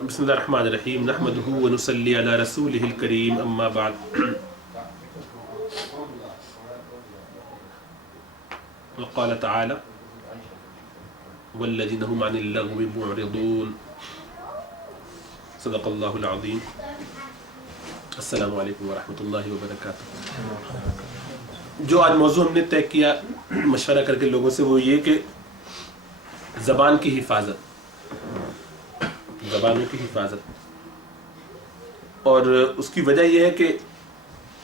بسم اللہ الرحمن الرحیم نحمدہ ونصلی علی رسولہ الکریم اما بعد وقال تعالی والذین هم عن اللغو معرضون صدق اللہ العظیم. السلام علیکم ورحمۃ اللہ وبرکاتہ. جو آج موضوع ہم نے طے کیا مشورہ کر کے لوگوں سے وہ یہ کہ زبان کی حفاظت، زبانوں کی حفاظت. اور اس کی وجہ یہ ہے کہ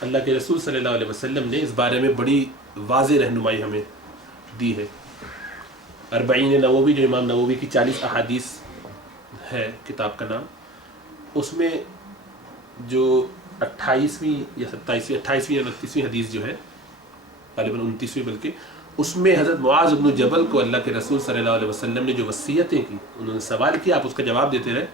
اللہ کے رسول صلی اللہ علیہ وسلم نے اس بارے میں بڑی واضح رہنمائی ہمیں دی ہے. 40 نووی جو امام نووی کی 40 احادیث ہے کتاب کا نام، اس میں جو 28ویں یا 28ویں یا 29ویں حدیث جو ہے، غالباً 29ویں بلکہ، اس میں حضرت معاذ بن جبل کو اللہ کے رسول صلی اللہ علیہ وسلم نے جو وصیتیں کی، انہوں نے سوال کیا، آپ اس کا جواب دیتے رہے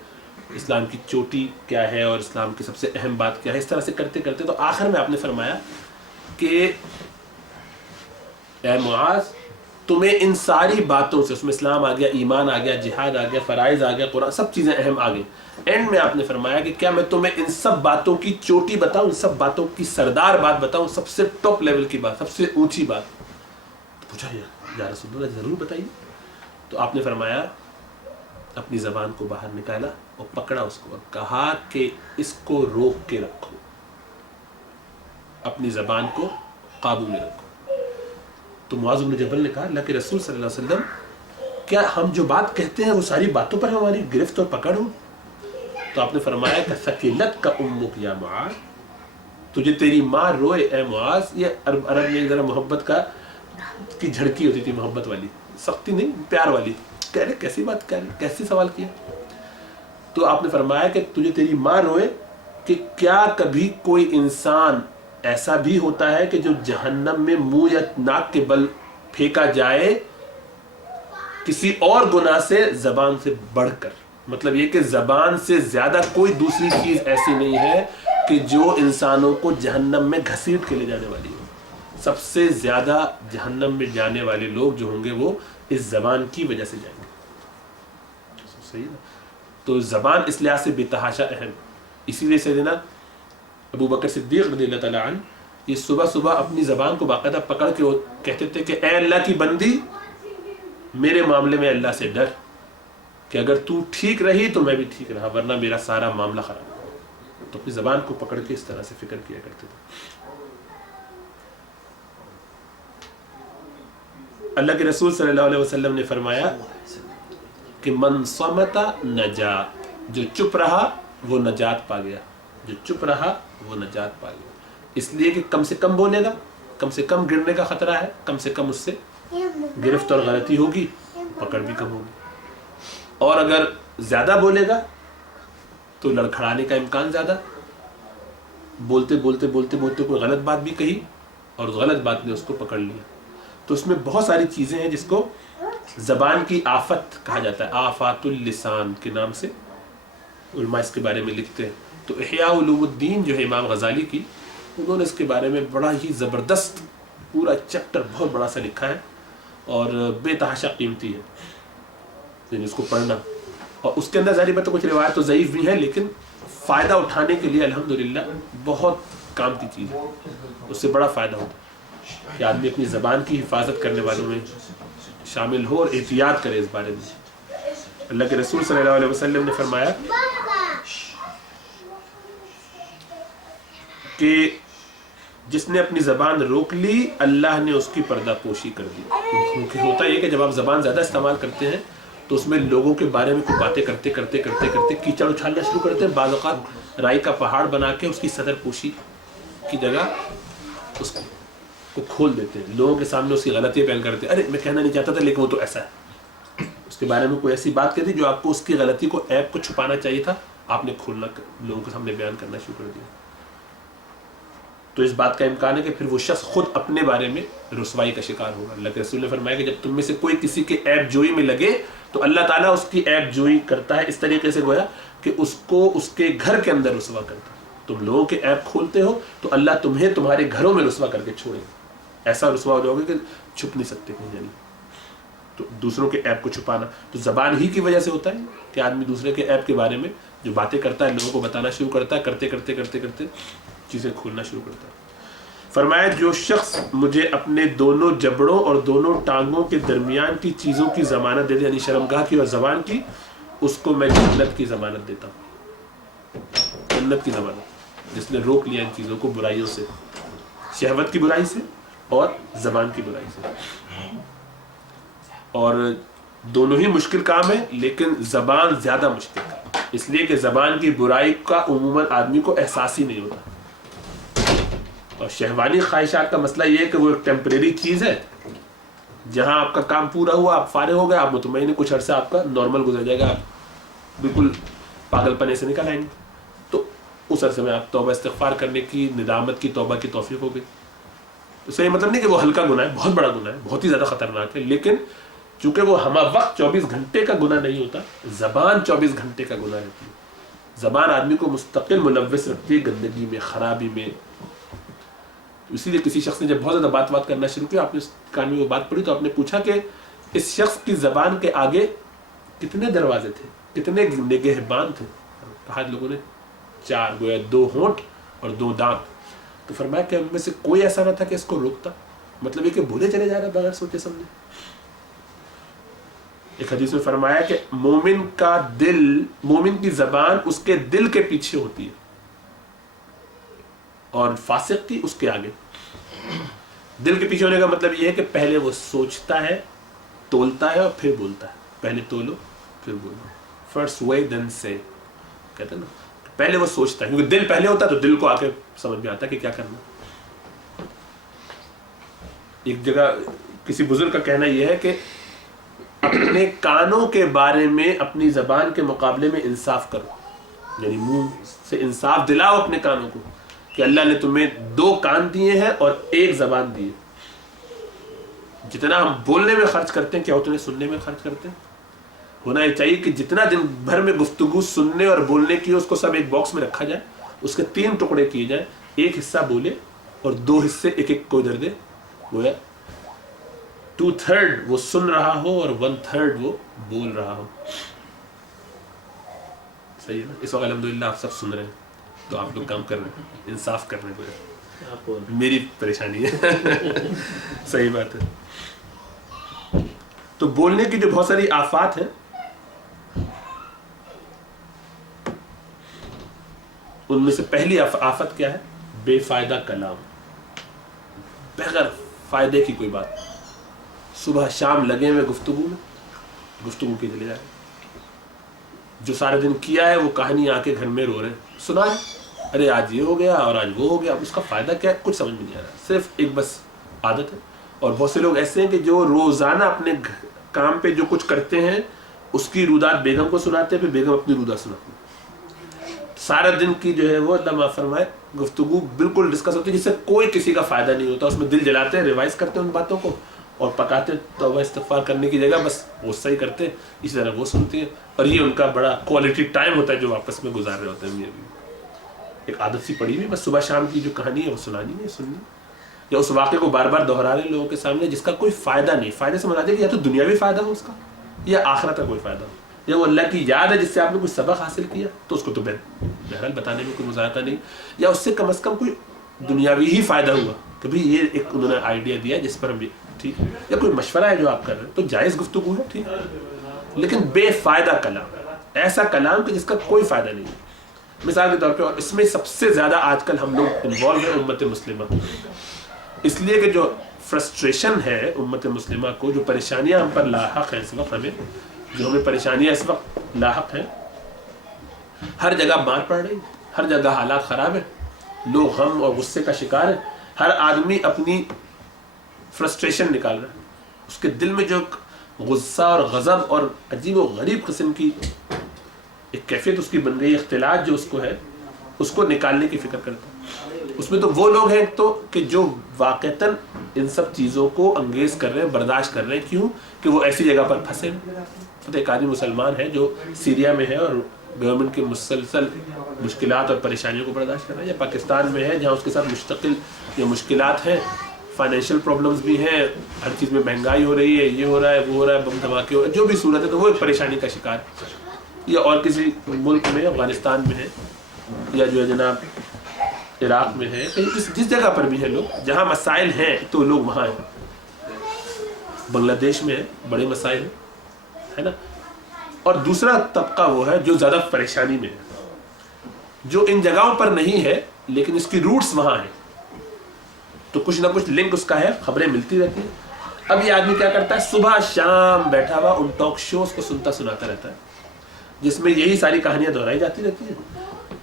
اسلام کی چوٹی کیا ہے اور اسلام کی سب سے اہم بات کیا ہے. اس طرح سے کرتے کرتے تو آخر میں آپ نے فرمایا کہ اے معاذ، تمہیں ان ساری باتوں سے، اس میں اسلام آ گیا، ایمان آ گیا، جہاد آ گیا، فرائض آ گیا، قرآن، سب چیزیں اہم آ گئی. اینڈ میں آپ نے فرمایا کہ کیا میں تمہیں ان سب باتوں کی چوٹی بتاؤں، ان سب باتوں کی سردار بات بتاؤں، سب سے ٹاپ لیول کی بات، سب سے اونچی بات. پوچھا یا رسول اللہ ضرور بتائیے. تو آپ نے فرمایا، اپنی زبان کو باہر نکالا اور پکڑا اس کو اور کہا کہ اس کو روک کے رکھو، اپنی زبان کو قابو میں رکھو. تو معاذ بن جبل نے کہا اللہ کے رسول صلی اللہ علیہ وسلم، کیا ہم جو بات کہتے ہیں وہ ساری باتوں پر ہماری گرفت اور پکڑ ہو؟ تو آپ نے فرمایا کہ ثقلت کا امک یا معاذ، تجھے تیری ماں روئے اے معاذ. یہ عرب میں ذرا محبت کی جھڑکی ہوتی تھی، محبت والی، سختی نہیں، پیار والی. کہہ رہے کیسی بات کہہ رہے، کیسی سوال کیا؟ تو آپ نے فرمایا کہ تجھے تیری ماں روئے کہ کیا کبھی کوئی انسان ایسا بھی ہوتا ہے کہ جو جہنم میں منہ یا ناک کے بل پھینکا جائے کسی اور گناہ سے زبان سے بڑھ کر. مطلب یہ کہ زبان سے زیادہ کوئی دوسری چیز ایسی نہیں ہے کہ جو انسانوں کو جہنم میں گھسیٹ کے لے جانے والی ہو. سب سے زیادہ جہنم میں جانے والے لوگ جو ہوں گے وہ اس زبان کی وجہ سے جائیں گے. صحیح نا؟ تو زبان اس لحاظ سے بے تحاشا اہم. اسی لیے سیدنا ابو بکر صدیق رضی اللہ تعالیٰ عنہ یہ صبح صبح اپنی زبان کو باقاعدہ پکڑ کے کہتے تھے کہ اے اللہ کی بندی، میرے معاملے میں اللہ سے ڈر کہ اگر تو ٹھیک رہی تو میں بھی ٹھیک رہا، ورنہ میرا سارا معاملہ خراب. تو اپنی زبان کو پکڑ کے اس طرح سے فکر کیا کرتے تھے. اللہ کے رسول صلی اللہ علیہ وسلم نے فرمایا کہ من صمت نجا، جو چپ رہا وہ نجات پا گیا، جو چپ رہا وہ نجات پا گیا. اس لیے کہ کم سے کم بولے گا، کم سے کم گرنے کا خطرہ ہے، کم سے کم اس سے گرفت اور غلطی ہوگی، پکڑ بھی کم ہوگی. اور اگر زیادہ بولے گا تو لڑکھڑانے کا امکان زیادہ. بولتے بولتے بولتے بولتے کوئی غلط بات بھی کہی اور غلط بات نے اس کو پکڑ لیا. تو اس میں بہت ساری چیزیں ہیں جس کو زبان کی آفت کہا جاتا ہے. آفات اللسان کے نام سے علماء اس کے بارے میں لکھتے ہیں. تو احیاء علوم الدین جو ہے امام غزالی کی، انہوں نے اس کے بارے میں بڑا ہی زبردست پورا چیپٹر بہت بڑا سا لکھا ہے اور بے تحاشا قیمتی ہے، یعنی اس کو پڑھنا. اور اس کے اندر ظاہر بات تو کچھ روایت تو ضعیف بھی ہے، لیکن فائدہ اٹھانے کے لیے الحمدللہ بہت کام کی چیز ہے. اس سے بڑا فائدہ ہوتا ہے کہ آدمی اپنی زبان کی حفاظت کرنے والوں میں شامل ہو اور احتیاط کرے اس بارے میں. اللہ کے رسول صلی اللہ علیہ وسلم نے فرمایا کہ جس نے اپنی زبان روک لی اللہ نے اس کی پردہ پوشی کر دی. کیونکہ ہوتا یہ کہ جب آپ زبان زیادہ استعمال کرتے ہیں تو اس میں لوگوں کے بارے میں کوئی باتیں کرتے کرتے کرتے کرتے کیچڑ اچھالنا شروع کرتے ہیں. بعض اوقات رائی کا پہاڑ بنا کے اس کی صدر پوشی کی جگہ اس کو کھول دیتے ہیں، لوگوں کے سامنے اس کی غلطی بیان کرتے ہیں. ارے میں کہنا نہیں چاہتا تھا لیکن وہ تو ایسا ہے. اس کے بارے میں کوئی ایسی بات کہتی جو آپ کو اس کی غلطی کو، عیب کو چھپانا چاہیے تھا، آپ نے کھولنا، لوگوں کے سامنے بیان کرنا شروع کر دیا. تو اس بات کا امکان ہے کہ پھر وہ شخص خود اپنے بارے میں رسوائی کا شکار ہوگا. اللہ کے رسول نے فرمایا کہ جب تم میں سے کوئی کسی کے عیب جوئی میں لگے تو اللہ تعالیٰ اس کی عیب جوئی کرتا ہے اس طریقے سے گویا کہ اس کو اس کے گھر کے اندر رسوا کرتا ہے. تم لوگوں کے عیب کھولتے ہو تو اللہ تمہیں تمہارے گھروں میں رسوا کر کے چھوڑے گا. ایسا رسوا ہو جاؤ گے کہ چھپ نہیں سکتے کہیں. یعنی تو دوسروں کے عیب کو چھپانا تو زبان ہی کی وجہ سے ہوتا ہے. کہ آدمی دوسرے کے ایپ کے بارے میں جو باتیں کرتا ہے لوگوں کو بتانا شروع کرتا ہے، کرتے کرتے کرتے کرتے چیزیں کھولنا شروع کرتا ہے. فرمایا جو شخص مجھے اپنے دونوں جبڑوں اور دونوں ٹانگوں کے درمیان کی چیزوں کی ضمانت دے دے، یعنی شرمگاہ کی اور زبان کی، اس کو میں جنت کی ضمانت دیتا ہوں. جنت کی ضمانت، جس نے روک لیا ان چیزوں کو برائیوں سے، شہوت کی برائی سے اور زبان کی برائی سے. اور دونوں ہی مشکل کام ہے، لیکن زبان زیادہ مشکل ہے، اس لیے کہ زبان کی برائی کا عموماً آدمی کو احساس ہی نہیں ہوتا. اور شہوانی خواہشات کا مسئلہ یہ ہے کہ وہ ایک ٹیمپریری چیز ہے، جہاں آپ کا کام پورا ہوا، آپ فارغ ہو گئے، آپ مطمئن ہیں کچھ عرصہ آپ کا نارمل گزر جائے گا، آپ بالکل پاگل پنے سے نکل آئیں گے. تو اس عرصے میں آپ توبہ استغفار کرنے کی، ندامت کی، توبہ کی توفیق ہو گئی. تو صحیح مطلب نہیں کہ وہ ہلکا گناہ ہے، بہت بڑا گناہ ہے، بہت ہی زیادہ خطرناک ہے، لیکن چونکہ وہ ہمہ وقت 24 گھنٹے کا گناہ نہیں ہوتا، زبان 24 گھنٹے کا گناہ رہتی ہے. زبان آدمی کو مستقل ملوث رکھتی ہے گندگی میں، خرابی میں. اسی لیے کسی شخص نے جب بہت زیادہ بات کرنا شروع کیا، آپ نے کان میں وہ بات پڑھی تو آپ نے پوچھا کہ اس شخص کی زبان کے آگے کتنے دروازے تھے، کتنے نگہبان تھے؟ کہا لوگوں نے 4، گویا 2 ہونٹ اور 2 دانت. تو فرمایا کہ ان میں سے کوئی ایسا نہ تھا کہ اس کو روکتا. مطلب یہ کہ بھولے چلے جا رہا بغیر سوچے سمجھے. ایک حدیث میں فرمایا کہ مومن کا دل، مومن کی زبان اس کے دل کے پیچھے ہوتی ہے اور فاسق کی اس کے آگے. دل کے پیچھے ہونے کا مطلب یہ ہے کہ پہلے وہ سوچتا ہے، تولتا ہے اور پھر بولتا ہے. پہلے تولو پھر بولو، فرسٹ وے دین سے کہتے ہیں نا. پہلے وہ سوچتا ہے، کیونکہ دل پہلے ہوتا ہے تو دل کو آ کے سمجھ میں آتا ہے کہ کیا کرنا. ایک جگہ کسی بزرگ کا کہنا یہ ہے کہ اپنے کانوں کے بارے میں اپنی زبان کے مقابلے میں انصاف کرو، یعنی منہ سے انصاف دلاؤ اپنے کانوں کو کہ اللہ نے تمہیں 2 کان دیے ہیں اور 1 زبان دی ہے. جتنا ہم بولنے میں خرچ کرتے ہیں کیا اتنے سننے میں خرچ کرتے ہیں؟ ہونا یہ چاہیے کہ جتنا دن بھر میں گفتگو سننے اور بولنے کی اس کو سب ایک باکس میں رکھا جائے، اس کے 3 ٹکڑے کیے جائیں، 1 حصہ بولے اور 2 حصے ایک ایک کو ادھر دے. وہ 2/3 وہ سن رہا ہو اور 1/3 وہ بول رہا ہو. صحیح ہے نا؟ اس وقت الحمدللہ آپ سب سن رہے ہیں تو آپ لوگ کام کر رہے ہیں، انصاف کر رہے ہیں. میری پریشانی ہے. صحیح بات ہے. تو بولنے کی جو بہت ساری آفات ہیں، ان میں سے پہلی آفت کیا ہے؟ بے فائدہ کلام، بغیر فائدے کی کوئی بات. صبح شام لگے ہوئے گفتگو کی چلے جائے. جو سارے دن کیا ہے وہ کہانی آ کے گھر میں رو رہے ہیں، سنا ہے ارے آج یہ ہو گیا اور آج وہ ہو گیا. اب اس کا فائدہ کیا ہے؟ کچھ سمجھ میں نہیں آ رہا، صرف ایک بس عادت ہے. اور بہت سے لوگ ایسے ہیں کہ جو روزانہ اپنے کام پہ جو کچھ کرتے ہیں اس کی رودات بیگم کو سناتے ہیں، پھر بیگم اپنی رودات سناتی ہیں. سارا دن کی جو ہے وہ اللہ معاف فرمائے گفتگو بالکل ڈسکس ہوتی ہے جس سے کوئی کسی کا فائدہ نہیں ہوتا. اس میں دل جلاتے ہیں، ریوائز کرتے ہیں ان باتوں کو اور پکاتے توبہ استغفار کرنے کی جگہ بس غصہ ہی کرتے. اسی طرح وہ سنتی ہیں اور یہ ان کا بڑا کوالٹی ٹائم ہوتا ہے جو آپس میں گزار رہے ہوتے ہیں. ایک عادت سی پڑی ہوئی بس صبح شام کی جو کہانی ہے وہ سنانی ہے، سننی، یا اس واقعے کو بار بار دہرا رہے لوگوں کے سامنے جس کا کوئی فائدہ نہیں. فائدے سے مراد ہے کہ یا تو دنیاوی فائدہ ہو اس کا، یا آخرت کا کوئی فائدہ ہو، یا وہ اللہ کی یاد ہے جس سے آپ نے کچھ سبق حاصل کیا تو اس کو تو بہرحال بتانے میں کوئی مذاہرہ نہیں، یا اس سے کم از کم کوئی دنیاوی ہی فائدہ ہوا کہ بھئی یہ ایک انہوں نے آئیڈیا دیا جس پر ہم بھی ٹھیک ہے، یا کوئی مشورہ ہے جو آپ کر رہے ہیں تو جائز گفتگو ہے، ٹھیک ہے. لیکن بے فائدہ کلام، ایسا کلام کہ جس کا کوئی فائدہ نہیں ہے. مثال کے طور پہ، اور اس میں سب سے زیادہ آج کل ہم لوگ انوالو ہیں امت مسلمہ، اس لیے کہ جو فرسٹریشن ہے امت مسلمہ کو، جو پریشانیاں ہم پر لاحق ہیں اس وقت، ہمیں پریشانیاں اس وقت لاحق ہیں، ہر جگہ مار پڑ رہی، ہر جگہ حالات خراب ہیں، لوگ غم اور غصے کا شکار ہیں. ہر آدمی اپنی فرسٹریشن نکال رہا ہے. اس کے دل میں جو غصہ اور غضب اور عجیب و غریب قسم کی ایک کیفیت اس کی بن گئی، اختلاط جو اس کو ہے، اس کو نکالنے کی فکر کرتا ہے. اس میں تو وہ لوگ ہیں تو کہ جو واقعتاً ان سب چیزوں کو انگیز کر رہے ہیں، برداشت کر رہے ہیں. کیوں کہ وہ ایسی جگہ پر پھنسے. ایک آدمی مسلمان ہے جو سیریا میں ہے اور گورنمنٹ کی مسلسل مشکلات اور پریشانیوں کو برداشت کر رہا ہے، یا پاکستان میں ہے جہاں اس کے ساتھ مستقل یہ مشکلات ہیں، فائنینشیل پرابلمز بھی ہیں، ہر چیز میں مہنگائی ہو رہی ہے، یہ ہو رہا ہے، وہ ہو رہا ہے، بم دھماکے ہو رہے ہیں، جو بھی صورت ہے تو وہ ایک پریشانی کا شکار ہے. یا اور کسی ملک میں، افغانستان میں ہے یا جو ہے جناب عراق میں ہے، کہیں جس جگہ پر بھی ہے لوگ، جہاں مسائل ہیں تو لوگ وہاں ہیں. بنگلہ دیش میں ہے، بڑے مسائل ہے نا. اور دوسرا طبقہ وہ ہے جو زیادہ پریشانی میں ہے، جو ان جگہوں پر نہیں ہے لیکن اس کی روٹس وہاں ہیں، تو کچھ نہ کچھ لنک اس کا ہے، خبریں ملتی رہتی ہیں. اب یہ آدمی کیا کرتا ہے، صبح شام بیٹھا ہوا ان ٹاک شوز کو سنتا سناتا رہتا ہے جس میں یہی ساری کہانیاں دہرائی جاتی رہتی ہیں.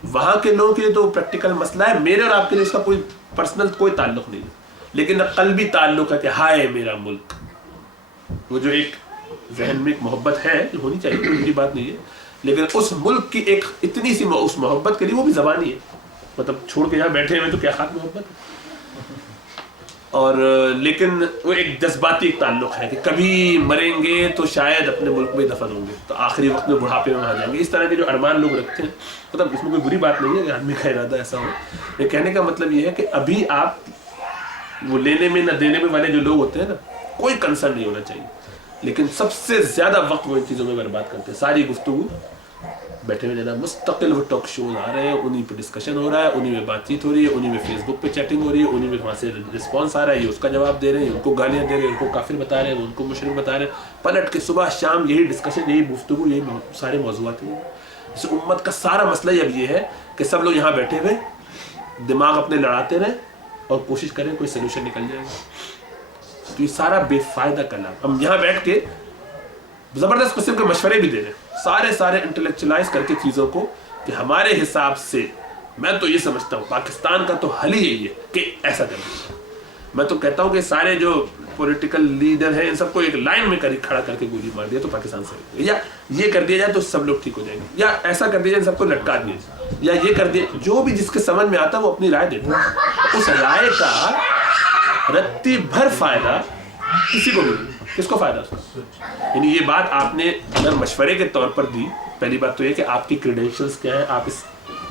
وہاں کے لوگوں کے لیے تو پریکٹیکل مسئلہ ہے، میرے اور آپ کے لیے اس کا کوئی پرسنل کوئی تعلق نہیں ہے، لیکن قلبی تعلق ہے کہ ہائے میرا ملک. وہ جو ایک ذہن میں ایک محبت ہے جو ہونی چاہیے، کوئی بری بات نہیں ہے، لیکن اس ملک کی ایک اتنی سی اس محبت کے لیے وہ بھی زبانی ہے، مطلب چھوڑ کے یہاں بیٹھے ہوئے تو کیا خاک محبت ہے. اور لیکن وہ ایک جذباتی ایک تعلق ہے کہ کبھی مریں گے تو شاید اپنے ملک میں دفن ہوں گے، تو آخری وقت میں بڑھاپے میں آ جائیں گے. اس طرح کے جو ارمان لوگ رکھتے ہیں، مطلب اس میں کوئی بری بات نہیں ہے کہ آدمی کا ارادہ ایسا ہو. یہ کہنے کا مطلب یہ ہے کہ ابھی آپ وہ لینے میں نہ دینے میں والے جو لوگ ہوتے ہیں نا، کوئی کنسرن نہیں ہونا چاہیے، لیکن سب سے زیادہ وقت وہ ان چیزوں میں برباد کرتے ہیں. ساری گفتگو بیٹھے ہوئے جناب مستقل وہ ٹاک شوز آ رہے ہیں، انہیں پہ ڈسکشن ہو رہا ہے، انہیں میں بات چیت ہو رہی ہے، انہیں میں فیس بک پہ چیٹنگ ہو رہی ہے، انہیں میں وہاں سے رسپانس آ رہا ہے، یہ اس کا جواب دے رہے ہیں، ان کو گالیاں دے رہے ہیں، ان کو کافر بتا رہے ہیں، ان کو مشرک بتا رہے ہیں. پلٹ کے صبح شام یہی ڈسکشن، یہی گفتگو، یہی سارے موضوعات ہیں. اس امت کا سارا مسئلہ اب یہ ہے کہ سب لوگ یہاں بیٹھے ہوئے دماغ اپنے لڑاتے رہیں اور کوشش کریں کوئی سلوشن نکل جائے گا. تو یہ سارا بے فائدہ کلام. ہم یہاں بیٹھ کے زبردست قسم کے مشورے بھی دے رہے ہیں، سارے انٹلیکچولائز کر کے چیزوں کو، کہ ہمارے حساب سے میں تو یہ سمجھتا ہوں پاکستان کا تو حل ہی یہی ہے کہ ایسا کر دیا. میں تو کہتا ہوں کہ سارے جو پولیٹیکل لیڈر ہیں ان سب کو ایک لائن میں کھڑا کر کے گولی مار دیا تو پاکستان سے، یا یہ کر دیا جائے تو سب لوگ ٹھیک ہو جائیں گے، یا ایسا کر دیا جائے سب کو لٹکا دیا جائے، یا یہ کر دیا. جو بھی جس کے سمجھ میں آتا وہ اپنی رائے دیتا ہے. اس رائے کا رتی بھر فائدہ کسی کو بھی نہیں. کس کو فائدہ اس کا؟ یعنی یہ بات آپ نے اگر مشورے کے طور پر دی، پہلی بات تو یہ کہ آپ کی کریڈینشلز کیا ہیں، آپ اس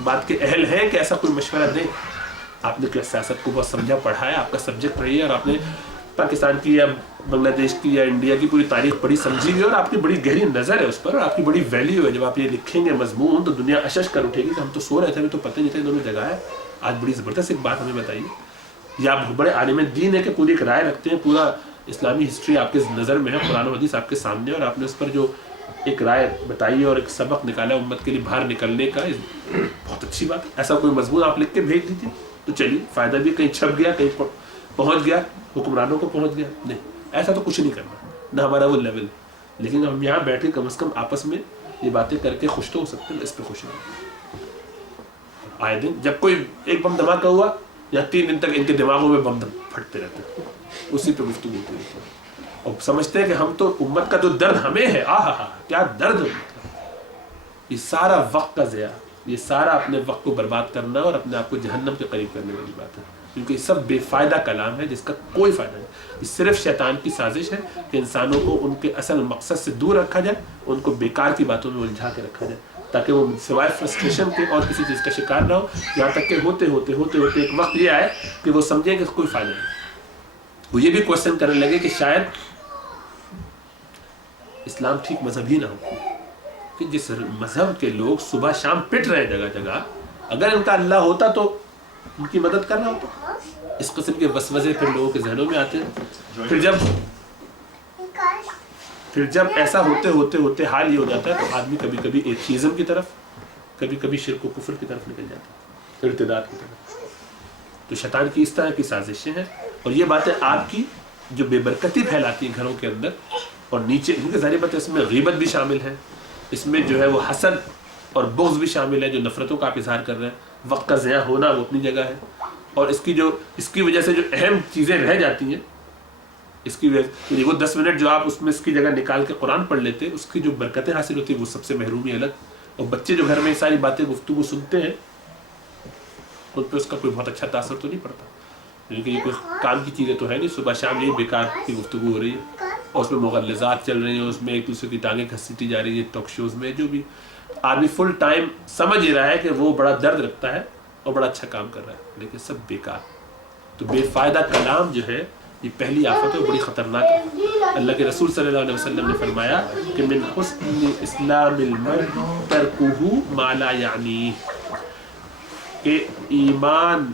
بات کے اہل ہیں کہ ایسا کوئی مشورہ دیں. آپ نے سیاست کو بہت سمجھا پڑھا ہے، آپ کا سبجیکٹ رہی ہے، اور آپ نے پاکستان کی یا بنگلہ دیش کی یا انڈیا کی پوری تاریخ پڑھی سمجھی ہوئی، اور آپ کی بڑی گہری نظر ہے اس پر، اور آپ کی بڑی ویلیو ہے. جب آپ یہ لکھیں گے مضمون تو دنیا اشش کر اٹھے گی کہ ہم تو سو رہے تھے، ہمیں تو پتہ نہیں تھا دونوں جگہ ہے. آج بڑی زبردست ایک بات ہمیں بتائیے. یا آپ بڑے عالم دین ہے کہ پوری ایک رائے رکھتے ہیں، پورا اسلامی ہسٹری آپ کے نظر میں ہے، قرآن و حدیث آپ کے سامنے، اور آپ نے اس پر جو ایک رائے بتائی اور ایک سبق نکالا امت کے لیے باہر نکلنے کا، بہت اچھی بات ہے. ایسا کوئی مضمون آپ لکھ کے بھیج دیجیے تو چلیے، فائدہ بھی کہیں چھپ گیا، کہیں پہنچ گیا، حکمرانوں کو پہنچ گیا. نہیں، ایسا تو کچھ نہیں کرنا، نہ ہمارا وہ لیول. لیکن ہم یہاں بیٹھے کم از کم آپس میں یہ باتیں کر کے خوش تو ہو سکتے ہیں. اس پہ خوش نہیں. آئے دن جب کوئی ایک بم دھماکہ ہوا یا 3 دن تک ان کے دماغوں میں بم پھٹتے رہتے ہیں، اسی پہ گفتگو ہوتی رہتی ہے، اور سمجھتے ہیں کہ ہم تو امت کا جو درد ہمیں ہے، کیا درد ہے. یہ سارا وقت کا ضیاع، یہ سارا اپنے وقت کو برباد کرنا اور اپنے آپ کو جہنم کے قریب کرنے والی بات ہے. کیونکہ یہ سب بے فائدہ کلام ہے جس کا کوئی فائدہ نہیں. یہ صرف شیطان کی سازش ہے کہ انسانوں کو ان کے اصل مقصد سے دور رکھا جائے، ان کو بیکار کی باتوں میں الجھا کے رکھا جائے، تاکہ وہ سوائے فرسٹریشن کے اور کسی چیز کا شکار نہ ہو، یہاں تک کہ ہوتے ہوتے ایک وقت یہ آئے کہ وہ سمجھیں کہ کوئی فائدہ نہیں. وہ یہ بھی کوشچن کرنے لگے کہ شاید اسلام ٹھیک مذہب ہی نہ ہو، کہ جس مذہب کے لوگ صبح شام پٹ رہے ہیں جگہ جگہ، اگر ان کا اللہ ہوتا تو ان کی مدد کرنا ہوتا. اس قسم کے وسوسے پھر لوگوں کے ذہنوں میں آتے ہیں. پھر جب ایسا ہوتے حال یہ ہو جاتا ہے تو آدمی کبھی کبھی ایتھیزم کی طرف، کبھی کبھی شرک و کفر کی طرف نکل جاتا ہے، ارتداد کی طرف. تو شیطان کی اس طرح کی سازشیں ہیں، اور یہ باتیں آپ کی جو بے برکتی پھیلاتی ہیں گھروں کے اندر اور نیچے، کیونکہ ظاہر بات ہے اس میں غیبت بھی شامل ہے، اس میں جو ہے وہ حسد اور بغض بھی شامل ہے، جو نفرتوں کا آپ اظہار کر رہے ہیں. وقت کا ضیاع ہونا وہ اپنی جگہ ہے، اور اس کی وجہ سے جو اہم چیزیں رہ جاتی ہیں، اس کی وجہ وہ 10 منٹ جو آپ اس میں اس کی جگہ نکال کے قرآن پڑھ لیتے، اس کی جو برکتیں حاصل ہوتی ہیں وہ سب سے محرومی الگ. اور بچے جو گھر میں ساری باتیں گفتگو سنتے ہیں ان پہ اس کا کوئی بہت اچھا تاثر تو نہیں پڑتا، کیونکہ یہ کوئی کام کی چیزیں تو ہے نہیں. صبح شام یہی بیکار کی گفتگو ہو رہی ہے، اور اس میں مغلظات چل رہی ہیں، اس میں ایک دوسرے کی ٹانگیں گھسیٹی جا رہی ہے ٹاک شوز میں. جو بھی آدمی فل ٹائم سمجھ ہی رہا ہے کہ وہ بڑا درد رکھتا ہے اور بڑا اچھا کام کر رہا ہے، لیکن سب بیکار. تو بے فائدہ کلام جو ہے یہ پہلی آفت ہے، بڑی خطرناک آفت۔ اللہ کے رسول صلی اللہ علیہ وسلم نے فرمایا کہ من حسن اسلام المرء ترکہ ما لا یعنیہ، کہ ایمان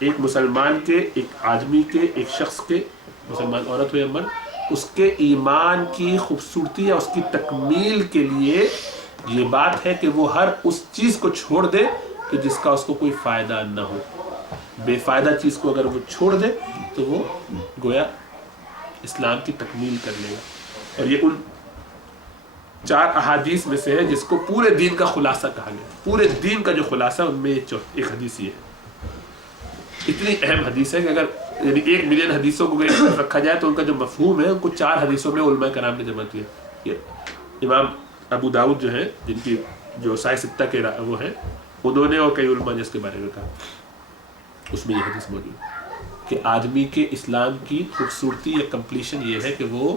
ایک مسلمان کے، ایک آدمی کے، ایک شخص کے، مسلمان عورت ہو یا مرد، اس کے ایمان کی خوبصورتی یا اس کی تکمیل کے لیے یہ بات ہے کہ وہ ہر اس چیز کو چھوڑ دے کہ جس کا اس کو کوئی فائدہ نہ ہو۔ بے فائدہ چیز کو اگر وہ چھوڑ دے تو وہ گویا اسلام کی تکمیل کر لے گا۔ اور یہ ان 4 احادیث میں سے ہے جس کو پورے دین کا خلاصہ کہا گیا۔ پورے دین کا جو خلاصہ ان میں ایک حدیث یہ ہے۔ اتنی اہم حدیث ہے کہ اگر یعنی 1 ملین حدیثوں کو رکھا جائے تو ان کا جو مفہوم ہے ان کو 4 حدیثوں میں علماء کرام نے جمع کیا۔ امام ابو داؤد جو ہے، جن کی جو سائے 6 کے وہ ہیں، انہوں نے اور کئی علماء نے اس کے بارے میں کہا، اس میں یہ حدیث موجود ہے کہ آدمی کے اسلام کی خوبصورتی یا کمپلیشن یہ ہے کہ وہ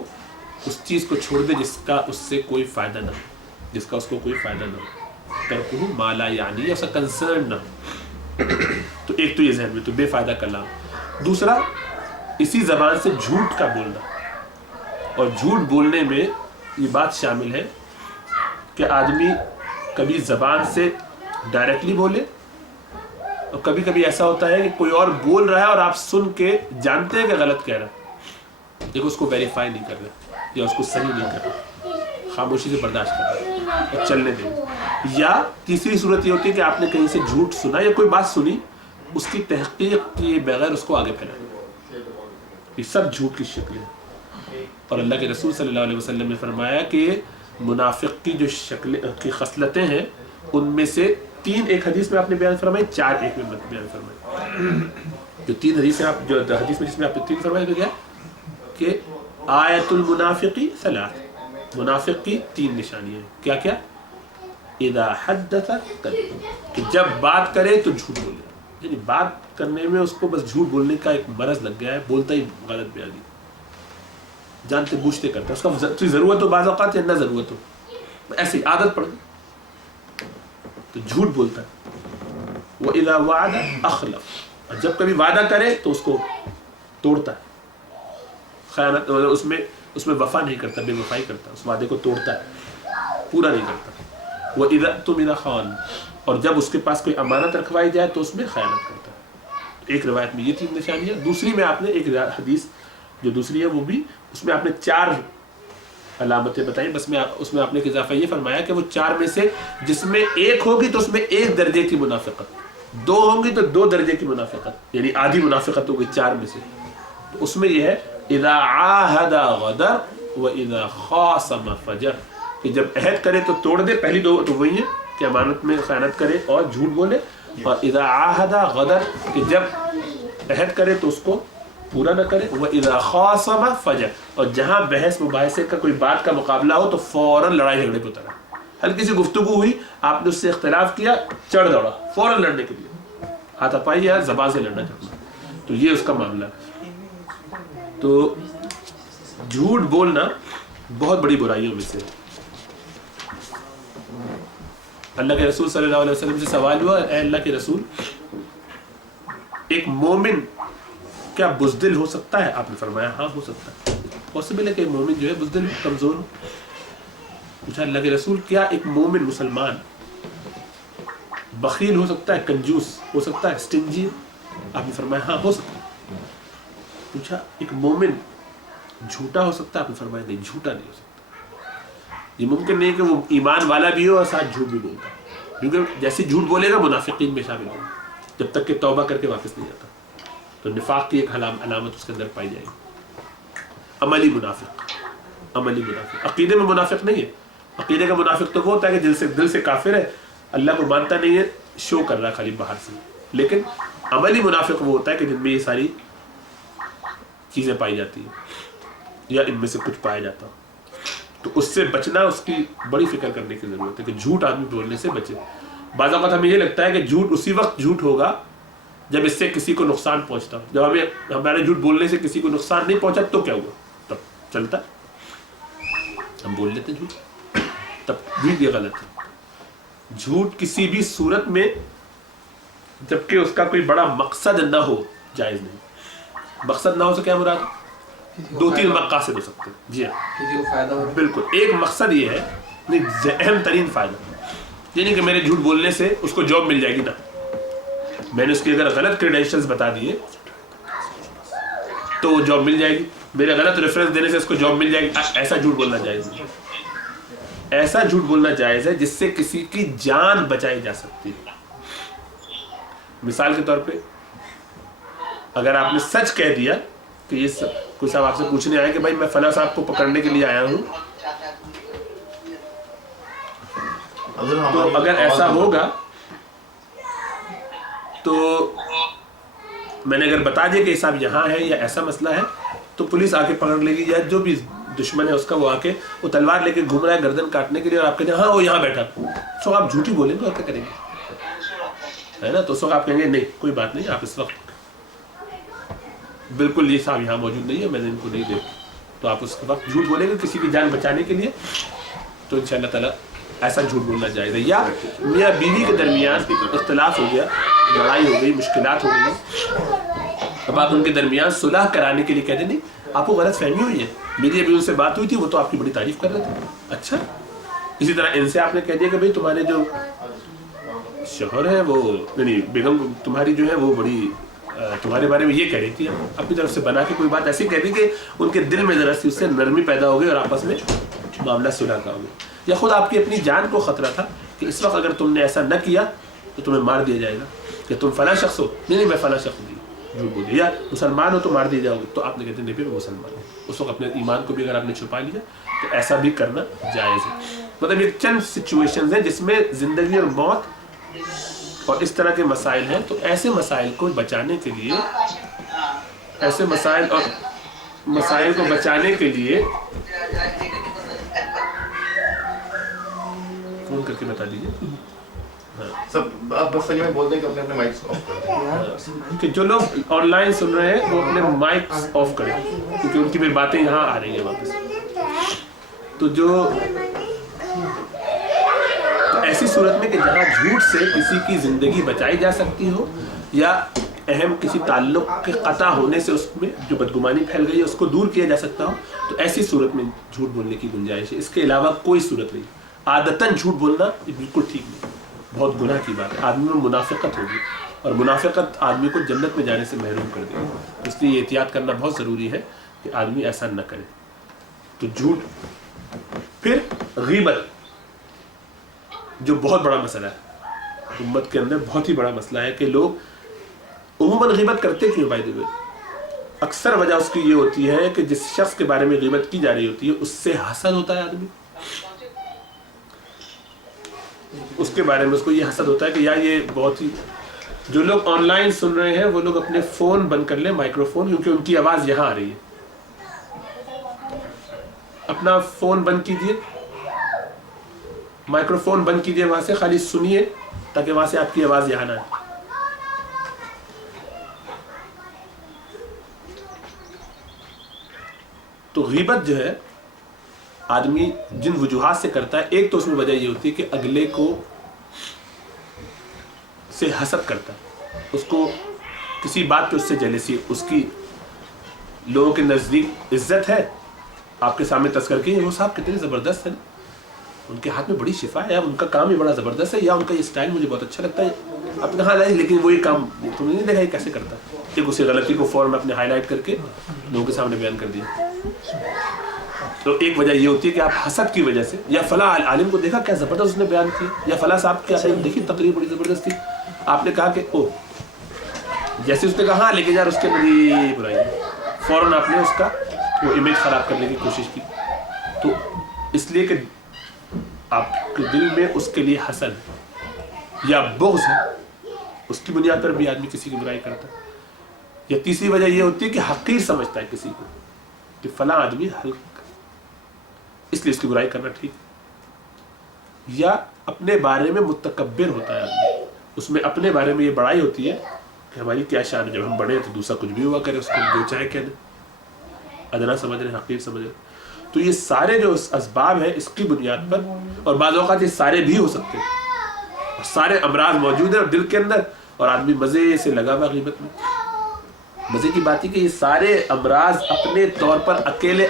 اس چیز کو چھوڑ دے جس کا اس سے کوئی فائدہ نہ ہو، جس کا اس کو کوئی فائدہ نہ ہو، ترکہ ما لا یعنی، اس کا کنسرن نہ ہو۔ تو ایک تو یہ ذہن میں، تو بے فائدہ کلام۔ دوسرا، اسی زبان سے جھوٹ کا بولنا، اور جھوٹ بولنے میں یہ بات شامل ہے کہ آدمی کبھی زبان سے ڈائریکٹلی بولے، اور کبھی کبھی ایسا ہوتا ہے کہ کوئی اور بول رہا ہے اور آپ سن کے جانتے ہیں کہ غلط کہہ رہا ہے، لیکن اس کو ویریفائی نہیں کر رہے یا اس کو صحیح نہیں کر رہے، خاموشی سے برداشت کر رہے اور چلنے دیں۔ یا تیسری صورت یہ ہوتی ہے کہ آپ نے کہیں سے جھوٹ سنا یا کوئی بات سنی، اس کی تحقیق کیے بغیر اس کو آگے پھیلانا، یہ سب جھوٹ کی شکلیں ہیں۔ اور اللہ کے رسول صلی اللہ علیہ وسلم نے فرمایا کہ منافق کی جو شکلیں کی خصلتیں ہیں، ان میں سے 3 ایک حدیث میں آپ نے بیان فرمائی، 4 ایک میں بیان فرمائی۔ جو 3 حدیث ہیں، آپ جو حدیث میں جس میں آپ نے 3 فرمائی تو کیا کہ آیت المنافقی 3، منافق کی 3 نشانیاں ہیں۔ کیا کیا؟ اذا حدث کذب، کہ جب بات کرے تو جھوٹ بولے، یعنی بات کرنے میں اس کو بس جھوٹ بولنے کا ایک مرض لگ گیا ہے، بولتا ہی غلط بیانی، جانتے بوجھتے کرتا ہے، اس کا ضرورت ہو بعض اوقات یا نہ ضرورت ہو، ایسی عادت پڑ گئی تو جھوٹ بولتا ہے۔ وَإِذَا وَعَدَ أَخْلَفَ، اور جب کبھی وعدہ کرے تو اس کو توڑتا ہے، خیانت، اس میں وفا نہیں کرتا، بے وفائی کرتا، اس وعدے کو توڑتا ہے، پورا نہیں کرتا۔ وَإِذَا اؤْتُمِنَ خَانَ، اور جب اس کے پاس کوئی امانت رکھوائی جائے تو اس میں خیانت کرتا ہے۔ ایک روایت میں یہ 3 نشانیاں، دوسری میں آپ نے ایک حدیث جو دوسری ہے وہ بھی، اس میں آپ نے 4 علامتیں بتائیں، بس میں اس میں آپ نے اضافہ یہ فرمایا کہ وہ 4 میں سے جس میں ایک ہوگی تو اس میں 1 درجے کی منافقت، 2 ہوں گی تو 2 درجے کی منافقت، یعنی آدھی منافقت ہوگی 4 میں سے۔ تو اس میں یہ ہے اذا عاہد غدر واذا خاصم فجر، کہ جب عہد کرے تو توڑ دے، پہلی 2 تو وہی ہیں کہ امانت میں خیانت کرے اور جھوٹ بولے، اور اذا عاہد غدر، کہ جب عہد کرے تو اس کو پورا نہ کرے، وَإِذَا خَاصَمَ فَجَرَ، اور جہاں بحث مباحثے کا کوئی بات کا مقابلہ ہو تو فوراً لڑائی جھگڑے پہ اترا، ہلکی سی گفتگو ہوئی، آپ نے اس سے اختلاف کیا، چڑھ دوڑا فوراً لڑنے کے لیے، ہاتھ اپائی یا زبان سے لڑنا چاہنا، تو یہ اس کا معاملہ ہے۔ تو جھوٹ بولنا بہت بڑی برائیوں میں سے ہے۔ اللہ کے رسول صلی اللہ علیہ وسلم سے سوال ہوا، اے اللہ کے رسول، ایک مومن کیا بزدل ہو سکتا ہے؟ آپ نے فرمایا ہاں ہو سکتا ہے، پاسبل ہے کہ مومن جو ہے بزدل کمزور ہو۔ پوچھا اللہ کے رسول، کیا ایک مومن مسلمان بخیل ہو سکتا ہے، کنجوس ہو سکتا ہے، سٹنجی؟ آپ نے فرمایا ہاں ہو سکتا ہے۔ پوچھا ایک مومن جھوٹا ہو سکتا ہے؟ آپ نے فرمایا نہیں، جھوٹا نہیں ہو سکتا۔ یہ ممکن نہیں کہ وہ ایمان والا بھی ہو اور ساتھ جھوٹ بھی بولتا ہے، کیونکہ جیسے جھوٹ بولے گا منافقین میں شامل ہوگا جب تک کہ توبہ کر کے واپس نہیں آتا، تو نفاق کی ایک علامت اس کے اندر پائی جائے گی۔ عملی منافق، عملی منافق، عقیدے میں منافق نہیں ہے۔ عقیدے کا منافق تو وہ ہوتا ہے کہ دل سے کافر ہے، اللہ کو مانتا نہیں ہے، شو کر رہا ہے خالی باہر سے۔ لیکن عملی منافق وہ ہوتا ہے کہ جن میں یہ ساری چیزیں پائی جاتی ہیں یا ان میں سے کچھ پایا جاتا ہو، تو اس سے بچنا، اس کی بڑی فکر کرنے کی ضرورت ہے کہ جھوٹ آدمی بولنے سے بچے۔ بعض اوقات ہمیں یہ لگتا ہے کہ جھوٹ اسی وقت جھوٹ ہوگا جب اس سے کسی کو نقصان پہنچتا ہو، جب ہمارے جھوٹ بولنے سے کسی کو نقصان نہیں پہنچا تو کیا ہوا؟ تب چلتا ہم بول لیتے جھوٹ، تب بھی یہ غلط ہے۔ جھوٹ کسی بھی صورت میں جبکہ اس کا کوئی بڑا مقصد نہ ہو جائز نہیں۔ مقصد نہ ہو تو کیا مراد؟ دو تین مقاصد ہو سکتے ہیں. جی کسی کو فائدہ ہو رہا ہے. بالکل. ایک مقصد یہ ہے, اہم ترین فائدہ یہ نہیں کہ میرے جھوٹ بولنے سے اس کو جاب مل جائے گی نا, میں نے اس کی اگر غلط کریڈینشلز بتا دیے تو وہ جاب مل جائے گی, میرے غلط ریفرنس دینے سے اس کو جاب مل جائے گی. ایسا جھوٹ بولنا جائز ہے. ایسا جھوٹ بولنا جائز ہے جس سے کسی کی جان بچائی جا سکتی ہے. مثال کے طور پہ اگر آپ نے سچ کہہ دیا کہ یہ کوئی صاحب آپ سے پوچھنے آئے کہ بھائی میں فلاں صاحب کو پکڑنے کے لیے آیا ہوں, تو اگر ایسا ہوگا تو میں نے اگر بتا دیا کہ صاحب یہاں ہے یا ایسا مسئلہ ہے تو پولیس آ کے پکڑ لے گی, یا جو بھی دشمن ہے اس کا وہ آ کے وہ تلوار لے کے گھوم رہا ہے گردن کاٹنے کے لیے, اور آپ کہتے ہیں ہاں وہ یہاں بیٹھا, تو آپ جھوٹی بولیں گے اور کیا کریں گے, ہے نا. تو اس وقت آپ کہیں گے نہیں کوئی بات نہیں, آپ اس وقت بالکل یہ صاحب یہاں موجود نہیں ہے, میں نے ان کو نہیں دیکھا, تو آپ اس وقت جھوٹ بولیں گے کسی کی جان بچانے کے لیے, تو ان شاء اللہ تعالیٰ ایسا جھوٹ بولنا جائز ہے. یا میاں بیوی کے درمیان اختلاف ہو گیا, لڑائی ہو گئی, مشکلات ہو گئی, اب آپ ان کے درمیان صلح کرانے کے لیے کہتے نہیں آپ کو غلط فہمی ہوئی ہے, میری ابھی ان سے بات ہوئی تھی, وہ تو آپ کی بڑی تعریف کر رہے تھے. اچھا, اسی طرح ان سے آپ نے کہہ دیا کہ بھائی تمہارے جو شوہر ہے وہ یعنی بیگم تمہاری جو ہے وہ بڑی تمہارے بارے میں یہ کہہ رہی تھی, اپنی طرف سے بنا کے کوئی بات ایسی کہہ دی کہ ان کے دل میں ذرا سی اس سے نرمی پیدا ہو گئی اور آپس میں معاملہ صلح کا ہو گیا. یا خود آپ کی اپنی جان کو خطرہ تھا کہ اس وقت اگر تم نے ایسا نہ کیا تو تمہیں مار دیا جائے گا, کہ تم فلاں شخص ہو, نہیں میں فلاں شخص نہیں, جھوٹ بول دیا, یا مسلمان ہو تو مار دیے جاؤ گے, تو آپ نے کہتے ہیں نہیں میں مسلمان ہوں, اس وقت اپنے ایمان کو بھی اگر آپ نے چھپا لیا تو ایسا بھی کرنا جائز ہے. مطلب یہ چند سچویشنز ہیں جس میں زندگی اور موت اور اس طرح کے مسائل ہیں, تو ایسے مسائل کو بچانے کے لیے, ایسے مسائل کو بچانے کے لیے فون کر کے بتا دیجیے سب آپ بس میں بول دیں کہ اپنے مائکس آف کر دیں, کہ جو لوگ آن لائن سن رہے ہیں وہ اپنے مائکس آف کریں, کیونکہ ان کی بھی باتیں یہاں آ رہی ہیں واپس. تو ایسی صورت میں کہ جہاں جھوٹ سے کسی کی زندگی بچائی جا سکتی ہو یا اہم کسی تعلق کے قطع ہونے سے اس میں جو بدگمانی پھیل گئی ہے اس کو دور کیا جا سکتا ہو, تو ایسی صورت میں جھوٹ بولنے کی گنجائش ہے. اس کے علاوہ کوئی صورت نہیں. عادتاً جھوٹ بولنا یہ بالکل ٹھیک نہیں, بہت گناہ کی بات ہے. آدمی میں منافقت ہوگی, اور منافقت آدمی کو جنت میں جانے سے محروم کر دے گی. اس لیے احتیاط کرنا بہت ضروری ہے کہ آدمی ایسا نہ کرے. تو جھوٹ. پھر غیبت, جو بہت بڑا مسئلہ ہے امت کے اندر, بہت ہی بڑا مسئلہ ہے کہ لوگ عموماً غیبت کرتے کیوں بھائی دیوے. اکثر وجہ اس کی یہ ہوتی ہے کہ جس شخص کے بارے میں غیبت کی جا رہی ہوتی ہے اس سے حسد ہوتا ہے آدمی, اس کے بارے میں اس کو یہ حسد ہوتا ہے کہ یا یہ بہت ہی. جو لوگ آن لائن سن رہے ہیں وہ لوگ اپنے فون بند کر لیں, مائکرو فون, کیونکہ ان کی آواز یہاں آ رہی ہے. اپنا فون بند کیجئے, مائکرو فون بند کیجئے, وہاں سے خالی سنیے تاکہ وہاں سے آپ کی آواز یہاں نہ آئے. تو غیبت جو ہے آدمی جن وجوہات سے کرتا ہے, ایک تو اس میں وجہ یہ ہوتی ہے کہ اگلے کو سے حسد کرتا ہے, اس کو کسی بات پہ اس سے جیلسی, اس کی لوگوں کے نزدیک عزت ہے, آپ کے سامنے تذکر کی وہ صاحب کتنے زبردست ہیں, ان کے ہاتھ میں بڑی شفا ہے, یا ان کا کام ہی بڑا زبردست ہے, یا ان کا یہ اسٹائل مجھے بہت اچھا لگتا ہے. آپ نے کہا لیکن وہ یہ کام تم نے نہیں دیکھا یہ کیسے کرتا ہے, ایک اسی غلطی کو فوراً اپنے ہائی لائٹ کر کے لوگوں کے سامنے بیان کر دیا. تو ایک وجہ یہ ہوتی ہے کہ آپ حسد کی وجہ سے, یا فلاں عالم کو دیکھا کیا زبردست اس نے بیان کیا, یا فلاں صاحب کیا دیکھی تقریر بڑی زبردست تھی, آپ نے کہا کہ او جیسے اس نے کہا ہاں لیکن یار اس کے بڑی برائی ہے, فوراً آپ نے اس کا وہ امیج خراب کرنے کی کوشش کی. تو اس لیے کہ آپ کے دل میں اس کے لیے حسد یا بغض ہے, اس کی بنیاد پر بھی آدمی کسی کی برائی کرتا ہے. یا تیسری وجہ یہ ہوتی ہے کہ حقیر سمجھتا ہے کسی کو کہ فلاں آدمی حلق, اس لیے اس کی برائی کرنا ٹھیک. یا اپنے بارے میں متکبر ہوتا ہے آدمی, اس میں اپنے بارے میں یہ بڑائی ہوتی ہے کہ ہماری کیا شان ہے, جب ہم بڑے ہیں تو دوسرا کچھ بھی ہوا کرے اس کو جو چاہے کہہ دیں, ادنا سمجھ رہے, حقیر سمجھ رہے. تو یہ سارے جو اسباب ہیں اس کی بنیاد پر, اور بعض اوقات یہ سارے بھی ہو سکتے ہیں, اور سارے امراض موجود ہیں اور دل کے اندر, اور آدمی مزے سے لگا ہوا غیبت میں. مزے کی بات ہے کہ یہ سارے امراض اپنے طور پر اکیلے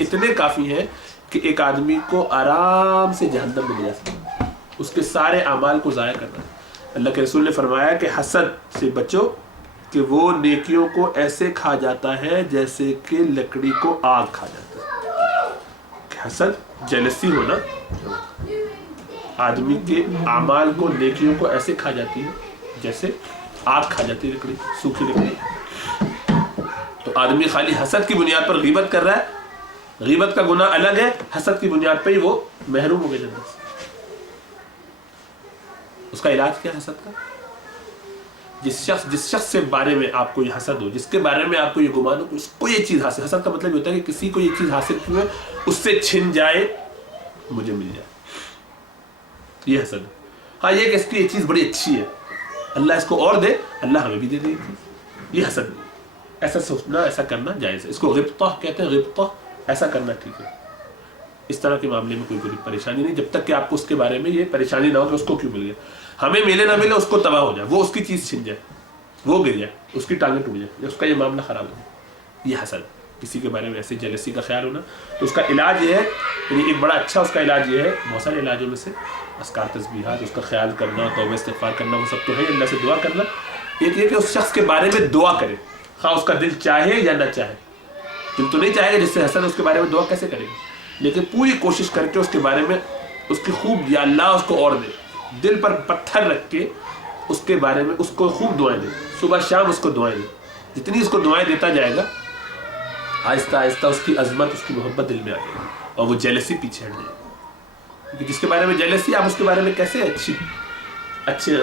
اتنے کافی ہیں کہ ایک آدمی کو آرام سے جہنم میں لے جا سکتا ہے، اس کے سارے اعمال کو ضائع کرنا۔ اللہ کے رسول نے فرمایا کہ حسد سے بچو کہ وہ نیکیوں کو ایسے کھا جاتا ہے جیسے کہ لکڑی کو آگ کھا جاتا ہے۔ کہ حسد، جیلسی ہونا آدمی کے اعمال کو، نیکیوں کو ایسے کھا جاتی ہے جیسے آگ کھا جاتی ہے لکڑی، سوکھی لکڑی۔ تو آدمی خالی حسد کی بنیاد پر غیبت کر رہا ہے، غیبت کا گناہ الگ ہے، حسد کی بنیاد پہ ہی وہ محروم ہو گئے جنت سے۔ اس کا علاج کیا ہے حسد کا؟ جس شخص کے بارے میں آپ کو یہ حسد ہو، جس کے بارے میں آپ کو یہ گمان ہو کہ اس کو یہ چیز حاصل، حسد کا مطلب یہ ہوتا ہے کہ کسی کو یہ چیز حاصل کی ہے اس سے چھن جائے مجھے مل جائے، یہ حسد ہے۔ ہاں یہ کہ اس کی یہ چیز بڑی اچھی ہے، اللہ اس کو اور دے، اللہ ہمیں بھی دے دے، یہ حسد نہیں۔ ایسا سوچنا، ایسا کرنا جائز ہے، اس کو غبطہ کہتے ہیں، غبطہ، ایسا کرنا ٹھیک ہے۔ اس طرح کے معاملے میں کوئی بری پریشانی نہیں، جب تک کہ آپ کو اس کے بارے میں یہ پریشانی نہ ہو کہ اس کو کیوں مل گیا، ہمیں ملے نہ ملے اس کو تباہ ہو جائے، وہ اس کی چیز چھن جائے، وہ گر جائے، اس کی ٹانگیں ٹوٹ جائے، اس کا یہ معاملہ خراب ہو جائے، یہ حسد۔ کسی کے بارے میں ایسے جیلسی کا خیال ہونا، تو اس کا علاج یہ ہے، یعنی ایک بڑا اچھا اس کا علاج یہ ہے، بہت سارے علاجوں میں سے اذکار تسبیحات، اس کا خیال کرنا، توبہ استغفار کرنا، وہ سب تو ہے، اللہ سے دعا کرنا۔ ایک یہ کہ اس شخص کے بارے میں دعا کرے، خواہ اس کا دل چاہے یا نہ چاہے، دل تو نہیں چاہے گا جس سے حسد، اس کے بارے میں دعا کیسے کرے گا، لیکن پوری کوشش کر کے اس کے بارے میں اس کی خوب، یا اللہ اس کو اور دے، دل پر پتھر رکھ کے اس کے بارے میں اس کو خوب دعائیں دے، صبح شام اس کو دعائیں دے، جتنی اس کو دعائیں دیتا جائے گا آہستہ آہستہ اس کی عظمت، اس کی محبت دل میں آ جائے گی اور وہ جیلسی پیچھے ہٹ جائے گی۔ کیونکہ جس کے بارے میں جیلسی، آپ اس کے بارے میں کیسے اچھے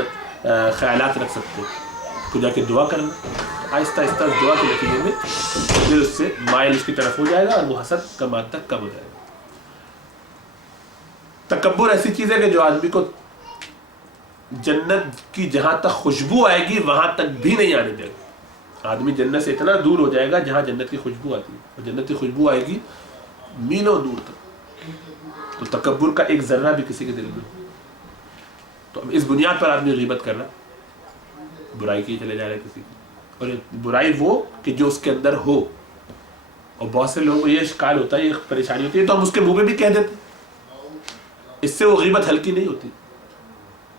خیالات رکھ سکتے ہیں، تو جا کے دعا کرنا، آہستہ آہستہ اس دعا کے نتیجے میں دل اس سے مائل اس کی طرف ہو جائے گا اور وہ حسد کا مادہ کم ہو جائے گا۔ تکبر ایسی چیز ہے کہ جو آدمی کو جنت کی جہاں تک خوشبو آئے گی وہاں تک بھی نہیں آنے دے گا۔ آدمی جنت سے اتنا دور ہو جائے گا جہاں جنت کی خوشبو آتی ہے، اور جنت کی خوشبو آئے گی میلوں دور تک۔ تو تکبر کا ایک ذرہ بھی کسی کے دل میں، تو اب اس بنیاد پر آدمی غیبت کر رہا، برائی کی چلے جا رہے کسی کی، اور برائی وہ کہ جو اس کے اندر ہو، اور بہت سے لوگوں کو یہ شکال ہوتا ہے، یہ پریشانی ہوتی ہے، تو ہم اس کے منہ میں بھی کہہ دیتے، اس سے وہ غیبت ہلکی نہیں ہوتی،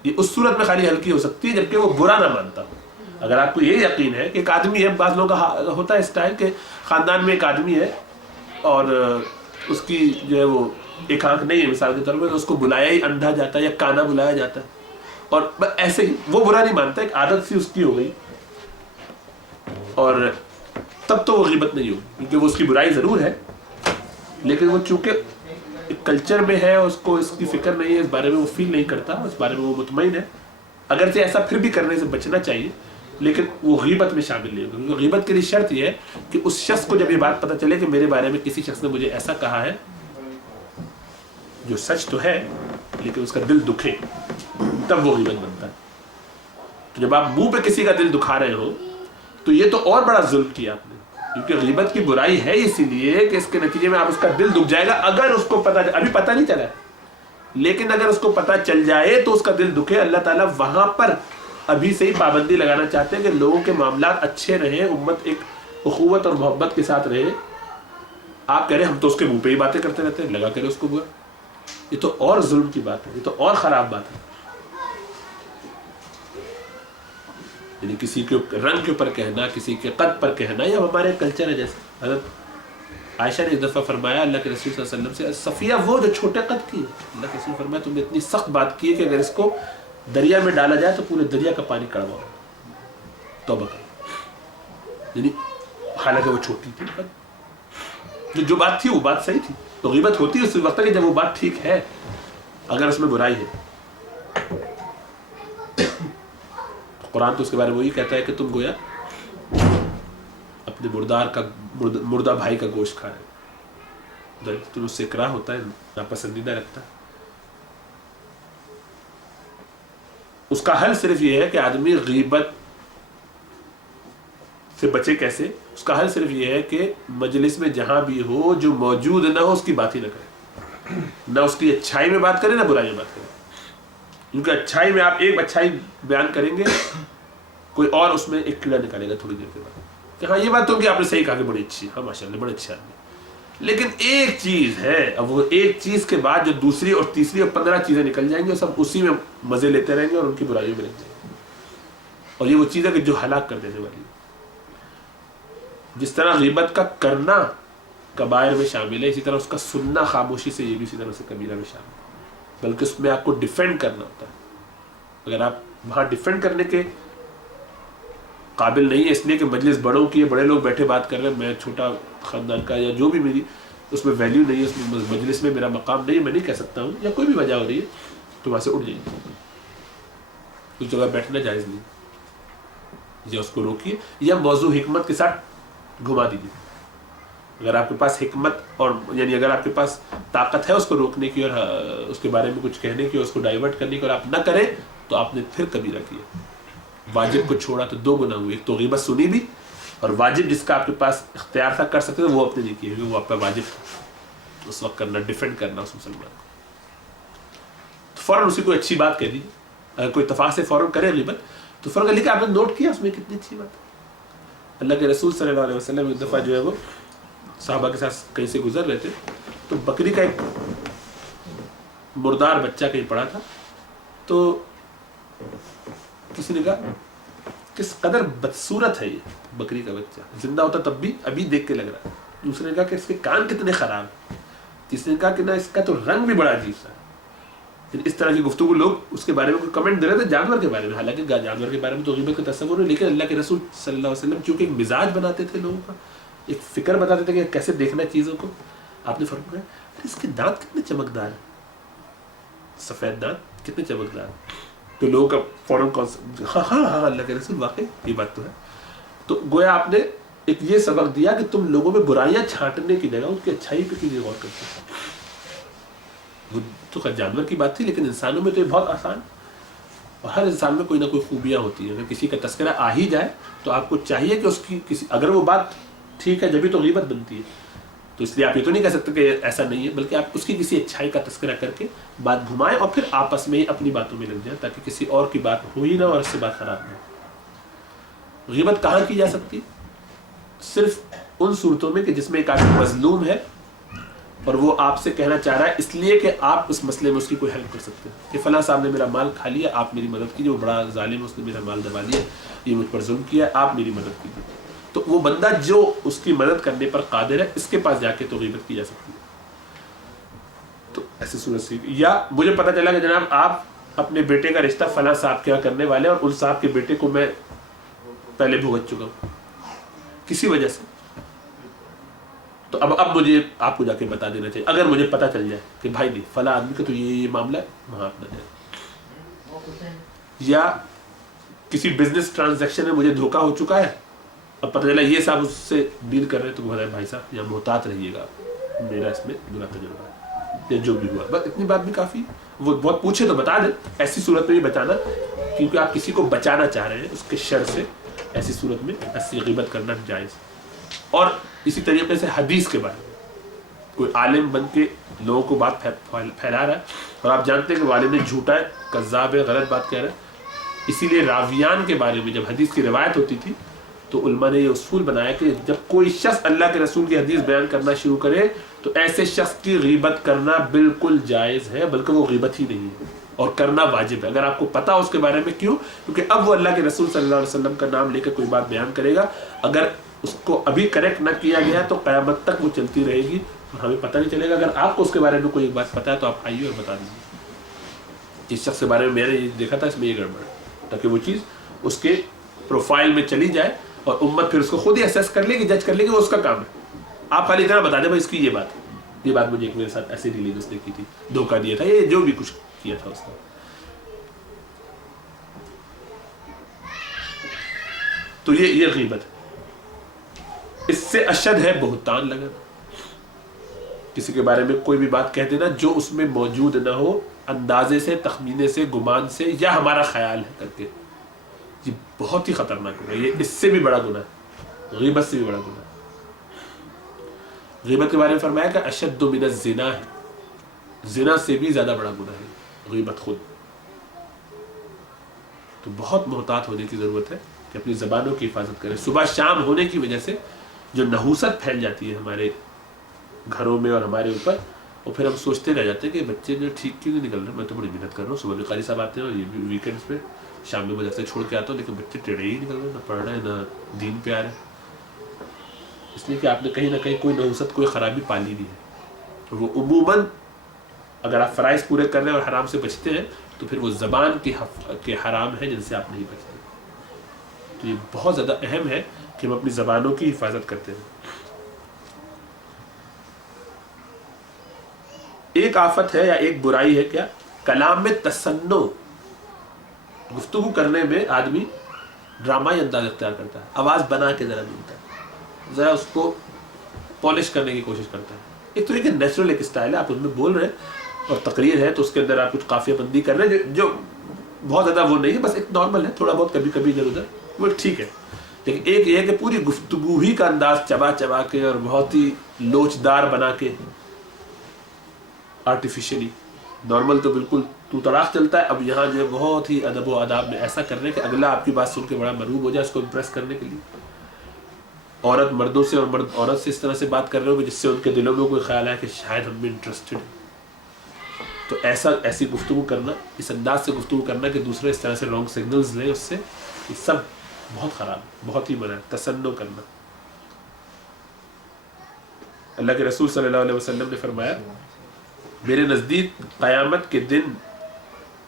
یہ اس صورت میں خالی ہلکی ہو سکتی ہے جبکہ وہ برا نہ مانتا ہو۔ اگر آپ کو یہ یقین ہے کہ ایک آدمی ہے، بعض لوگوں کا ہوتا ہے اسٹائل کہ خاندان میں ایک آدمی ہے اور اس کی جو ہے وہ ایک آنکھ نہیں ہے مثال کے طور پر، تو اس کو بلایا ہی اندھا جاتا ہے یا کانا بلایا جاتا ہے، اور ایسے ہی وہ برا نہیں مانتا، ایک عادت سی اس کی ہو گئی، اور تب تو وہ غیبت نہیں ہوگی، کیونکہ وہ اس کی برائی ضرور ہے، لیکن وہ چونکہ ایک کلچر میں ہے، اس کو اس کی فکر نہیں ہے، اس بارے میں وہ فیل نہیں کرتا، اس بارے میں وہ مطمئن ہے، اگرچہ ایسا پھر بھی کرنے سے بچنا چاہیے، لیکن وہ غیبت میں شامل نہیں ہوگا، کیونکہ غیبت کے لیے شرط یہ ہے کہ اس شخص کو جب یہ بات پتہ چلے کہ میرے بارے میں کسی شخص نے مجھے ایسا کہا ہے جو سچ تو ہے لیکن اس کا دل دکھے، تب وہ غیبت بنتا ہے۔ تو جب آپ منہ پہ کسی کا دل دکھا رہے ہو تو یہ تو اور بڑا ظلم کیا آپ نے، کیونکہ غیبت کی برائی ہے اسی لیے کہ اس کے نتیجے میں آپ اس کا دل دکھ جائے گا، اگر اس کو پتہ، ابھی پتہ نہیں چلا ہے لیکن اگر اس کو پتہ چل جائے تو اس کا دل دکھے۔ اللہ تعالیٰ وہاں پر ابھی سے ہی پابندی لگانا چاہتے ہیں کہ لوگوں کے معاملات اچھے رہیں، امت ایک اخوت اور محبت کے ساتھ رہے۔ آپ کہہ رہے ہم تو اس کے منہ پہ ہی باتیں کرتے رہتے ہیں، لگا کرے اس کو برا، یہ تو اور ظلم کی بات ہے، یہ تو اور خراب بات ہے۔ یعنی کسی کے رنگ کے اوپر کہنا، کسی کے قد پر کہنا، یہ ہمارے کلچر ہے۔ جیسے حضرت عائشہ نے ایک دفعہ فرمایا اللہ کے رسول صلی اللہ علیہ وسلم سے، صفیہ وہ جو چھوٹے قد کی ہے، اللہ کے رسول نے فرمایا تم نے اتنی سخت بات کی ہے کہ اگر اس کو دریا میں ڈالا جائے تو پورے دریا کا پانی کڑوا ہوگا، توبہ کرو۔ یعنی حالانکہ وہ چھوٹی تھی، جو بات تھی وہ بات صحیح تھی، تو غیبت ہوتی ہے اس وقت کہ جب وہ بات ٹھیک ہے، اگر اس میں برائی ہے۔ قرآن تو اس کے بارے میں وہی کہتا ہے کہ تم گویا اپنے مردہ بھائی کا گوشت کھا رہے، تم اس سے اکراہ ہوتا ہے، ناپسندیدہ رکھتا ہے۔ اس کا حل صرف یہ ہے کہ آدمی غیبت سے بچے۔ کیسے؟ اس کا حل صرف یہ ہے کہ مجلس میں جہاں بھی ہو جو موجود نہ ہو اس کی بات ہی نہ کرے، نہ اس کی اچھائی میں بات کرے نہ برائی میں بات کرے، کیونکہ اچھائی میں آپ ایک اچھائی بیان کریں گے، کوئی اور اس میں ایک کیڑا نکالے گا تھوڑی دیر کے بعد، کہ ہاں یہ بات تو کہ آپ نے صحیح کہا کہ بڑی اچھی ہے، ہاں ماشاء اللہ بڑے اچھے آدمی، لیکن ایک چیز ہے، اب وہ ایک چیز کے بعد جو دوسری اور تیسری اور 15 چیزیں نکل جائیں گی اور سب اسی میں مزے لیتے رہیں گے اور ان کی برائیوں میں لگ جائیں گے، اور یہ وہ چیز ہے کہ جو ہلاک کر دینے والی ہے۔ جس طرح غیبت کا کرنا کبائر میں شامل ہے، اسی طرح اس کا سننا خاموشی سے یہ بھی اسی طرح سے کبیرہ میں شامل ہے، بلکہ اس میں آپ کو ڈیفینڈ کرنا ہوتا ہے۔ اگر آپ وہاں ڈیفینڈ کرنے کے قابل نہیں ہے اس لیے کہ مجلس بڑوں کی ہے، بڑے لوگ بیٹھے بات کر رہے ہیں، میں چھوٹا خاندان کا یا جو بھی میری اس میں ویلیو نہیں ہے، اس میں مجلس میں میرا مقام نہیں ہے، میں نہیں کہہ سکتا ہوں، یا کوئی بھی وجہ ہو رہی ہے تو وہاں سے اٹھ جائیے، اس جگہ بیٹھنا جائز نہیں، یا اس کو روکیے یا موضوع حکمت کے ساتھ گھما دیجیے۔ اگر آپ کے پاس حکمت اور یعنی اگر آپ کے پاس طاقت ہے اس کو روکنے کی اور اس کے بارے میں کچھ کہنے کی اور اس کو ڈائیورٹ کرنے کی اور آپ نہ کریں تو آپ نے پھر کبیرہ کیا، واجب کو چھوڑا تو دو گناہ ہوئے، ایک تو غیبت سنی بھی، اور واجب جس کا آپ کے پاس اختیار تھا کر سکتے تھے وہ آپ نے نہیں کیا، وہ آپ کا واجب تھا اس وقت کرنا، ڈیفینڈ کرنا اس مسلمان کو، تو فوراً اسی کو اچھی بات کہہ دیجیے۔ اگر کوئی اتفاق سے فوراً کرے غیبت تو فوراً لکھے آپ نے نوٹ کیا اس میں کتنی اچھی بات ہے۔ اللہ کے رسول صلی اللہ علیہ وسلم ایک دفعہ جو ہے وہ صحابہ کے ساتھ کہیں سے گزر رہے تھے تو بکری کا ایک مردار بچہ کہیں پڑا تھا، تو کسی نے کہا کس قدر بدصورت ہے یہ بکری کا بچہ، زندہ ہوتا تب بھی ابھی دیکھ کے لگ رہا ہے۔ دوسرے نے کہا کہ اس کے کان کتنے خراب ہیں، تیسرے نے کہا کہ نہ اس کا تو رنگ بھی بڑا عجیب سا ہے۔ اس طرح کی گفتگو لوگ اس کے بارے میں کوئی کمنٹ دے رہے تھے جانور کے بارے میں، حالانکہ جانور کے بارے میں تو غیبت کا تصور ہے، لیکن اللہ کے رسول صلی اللہ علیہ وسلم چونکہ ایک مزاج بناتے تھے لوگوں کا، ایک فکر بتاتے تھے کہ کیسے دیکھنا چیزوں کو، آپ نے فرمایا اس کے دانت کتنے چمکدار ہیں، سفید دانت کتنے چمکدار ہیں، تو لوگوں کا فوراً ہاں ہاں ہاں اللہ کے رسول واقعی یہ بات تو ہے۔ تو گویا آپ نے ایک یہ سبق دیا کہ تم لوگوں میں برائیاں چھانٹنے کی جگہ ان کی اچھائی پہ کیجیے غور کرتے ہیں۔ وہ تو خیر جانور کی بات تھی، لیکن انسانوں میں تو یہ بہت آسان، اور ہر انسان میں کوئی نہ کوئی خوبیاں ہوتی ہیں، اگر کسی کا تذکرہ آ ہی جائے تو آپ کو چاہیے کہ اس کی کسی اگر وہ بات ٹھیک ہے جبھی تو غیبت بنتی ہے، تو اس لیے آپ یہ تو نہیں کہہ سکتے کہ ایسا نہیں ہے، بلکہ آپ اس کی کسی اچھائی کا تذکرہ کر کے بات گھمائیں اور پھر آپس میں ہی اپنی باتوں میں لگ جائیں تاکہ کسی اور کی بات ہو ہی نہ اور اس سے بات خراب نہ ہو۔ غیبت کہاں کی جا سکتی؟ صرف ان صورتوں میں کہ جس میں ایک آدمی مظلوم ہے اور وہ آپ سے کہنا چاہ رہا ہے اس لیے کہ آپ اس مسئلے میں اس کی کوئی ہیلپ کر سکتے ہیں، کہ فلاں صاحب نے میرا مال کھا لیا، آپ میری مدد کیجیے، وہ بڑا ظالم ہے، اس نے میرا مال دبا لیا، یہ مجھ پر ظلم کیا، آپ میری مدد کیجیے، تو وہ بندہ جو اس کی مدد کرنے پر قادر ہے اس کے پاس جا کے تو غیبت کی جا سکتی ہے۔ تو ایسی صورت سے یا مجھے پتہ چلا کہ جناب آپ اپنے بیٹے کا رشتہ فلاں صاحب کے یہاں کرنے والے ہیں اور ان صاحب کے بیٹے کو میں پہلے بھگت چکا ہوں کسی وجہ سے، تو اب مجھے آپ کو جا کے بتا دینا چاہیے، اگر مجھے پتہ چل جائے کہ بھائی نہیں فلاں آدمی کا تو یہ معاملہ ہے، وہاں آپ نہ جائیں۔ یا کسی بزنس ٹرانزیکشن میں مجھے دھوکہ ہو چکا ہے، اب پتہ چلا یہ صاحب اس سے ڈیل کر رہے ہیں، تو بتائیں بھائی صاحب یا محتاط رہیے گا، میرا اس میں برا تجربہ ہے، یا جو بھی ہوا، بس اتنی بات بھی کافی، وہ بہت پوچھے تو بتا دیں، ایسی صورت میں بھی بچانا، کیونکہ آپ کسی کو بچانا چاہ رہے ہیں اس کے شر سے، ایسی صورت میں ایسی غیبت کرنا جائز۔ اور اسی طریقے سے حدیث کے بارے میں کوئی عالم بن کے لوگوں کو بات پھیلا رہا ہے اور آپ جانتے ہیں کہ وہ عالم نے جھوٹا ہے، کذاب ہے، غلط بات کہہ رہا ہے، اسی لیے راویان کے بارے میں جب حدیث کی روایت ہوتی تھی تو علماء نے یہ اصول بنایا کہ جب کوئی شخص اللہ کے رسول کی حدیث بیان کرنا شروع کرے تو ایسے شخص کی غیبت کرنا بالکل جائز ہے، بلکہ وہ غیبت ہی نہیں ہے اور کرنا واجب ہے، اگر آپ کو پتا اس کے بارے میں۔ کیوں؟ کیونکہ اب وہ اللہ کے رسول صلی اللہ علیہ وسلم کا نام لے کر کوئی بات بیان کرے گا، اگر اس کو ابھی کریکٹ نہ کیا گیا تو قیامت تک وہ چلتی رہے گی اور ہمیں پتہ نہیں چلے گا۔ اگر آپ کو اس کے بارے میں کوئی ایک بات پتہ ہے تو آپ آئیے اور بتا دیجیے اس شخص کے بارے میں میں نے یہ دیکھا تھا، اس میں یہ گڑبڑ ہے، تاکہ وہ چیز اس کے پروفائل میں چلی جائے اور امت پھر اس کو خود ہی اسیس کر لے گی، جج کر لے گی، وہ اس کا کام ہے۔ آپ خالی اتنا بتا دیں بھائی اس کی یہ بات مجھے ایک میرے ساتھ ایسی ریلیز اس نے کی تھی، دھوکہ دیا تھا، یہ جو بھی کچھ کیا تھا اس نے۔ تو یہ غیبت ہے۔ اس سے اشد ہے بہتان لگانا، کسی کے بارے میں کوئی بھی بات کہہ دینا جو اس میں موجود نہ ہو، اندازے سے، تخمینے سے، گمان سے، یا ہمارا خیال ہے کر کے، یہ بہت ہی خطرناک ہوگا، یہ اس سے بھی بڑا گناہ ہے، غیبت سے بھی بڑا گناہ ہے۔ غیبت کے بارے میں فرمایا کہ اشد من الزنا ہے، زنا سے بھی زیادہ بڑا گناہ ہے غیبت خود، تو بہت محتاط ہونے کی ضرورت ہے کہ اپنی زبانوں کی حفاظت کریں. صبح شام ہونے کی وجہ سے جو نحوست پھیل جاتی ہے ہمارے گھروں میں اور ہمارے اوپر, اور پھر ہم سوچتے رہ جاتے ہیں کہ بچے جو ٹھیک کیوں نہیں نکل رہے. میں تو بڑی محنت کر رہا ہوں, صبح بھی قاری صاحب آتے ہیں اور یہ بھی ویکینڈس پہ, شام میں مدرسے چھوڑ کے آتا ہوں, لیکن بچے ٹیڑھے ہی نکل رہے, نہ پڑھ رہے ہیں نہ دین پہ آ رہے ہیں. اس لیے کہ آپ نے کہیں نہ کہیں کوئی نحوست, کوئی خرابی پالی نہیں ہے. وہ عموماً اگر آپ فرائض پورے کر رہے ہیں اور حرام سے بچتے ہیں تو پھر وہ زبان کے حرام ہیں جن سے آپ نہیں بچتے. تو یہ بہت زیادہ اہم ہے کہ ہم اپنی زبانوں کی حفاظت کرتے ہیں. ایک آفت ہے یا ایک برائی ہے کیا, کلام میں تصنع, گفتگو کرنے میں آدمی ڈرامائی انداز اختیار کرتا ہے, آواز بنا کے ذرا بولتا ہے, ذرا اس کو پالش کرنے کی کوشش کرتا ہے. ایک تو یہ کہ نیچرل ایک اسٹائل ہے, آپ اس میں بول رہے ہیں اور تقریر ہے تو اس کے اندر آپ کچھ قافیہ بندی کر رہے ہیں جو بہت زیادہ وہ نہیں ہے, بس ایک نارمل ہے, تھوڑا بہت کبھی کبھی ادھر ادھر, وہ ٹھیک ہے. لیکن ایک یہ ہے کہ پوری گفتگو ہی کا انداز چبا چبا کے اور بہت ہی لوچدار بنا کے, آرٹیفیشلی. نارمل تو بالکل تو تڑاک چلتا ہے, اب یہاں جو ہے بہت ہی ادب و آداب میں ایسا کر رہے ہیں کہ اگلا آپ کی بات سن کے بڑا مرعوب ہو جائے, اس کو امپریس کرنے کے لیے. عورت مردوں سے اور مرد عورت سے اس طرح سے بات کر رہے ہو کہ جس سے ان کے دلوں میں کوئی خیال ہے کہ شاید ہم بھی انٹرسٹڈ ہیں. تو ایسی گفتگو کرنا, اس انداز سے گفتگو کرنا کہ دوسرے اس طرح سے رانگ سگنلز لیں اس سے, یہ سب بہت خراب ہے, بہت ہی منع ہے. تصنع کرنا, اللہ کے رسول صلی اللہ علیہ وسلم نے فرمایا میرے نزدیک قیامت کے دن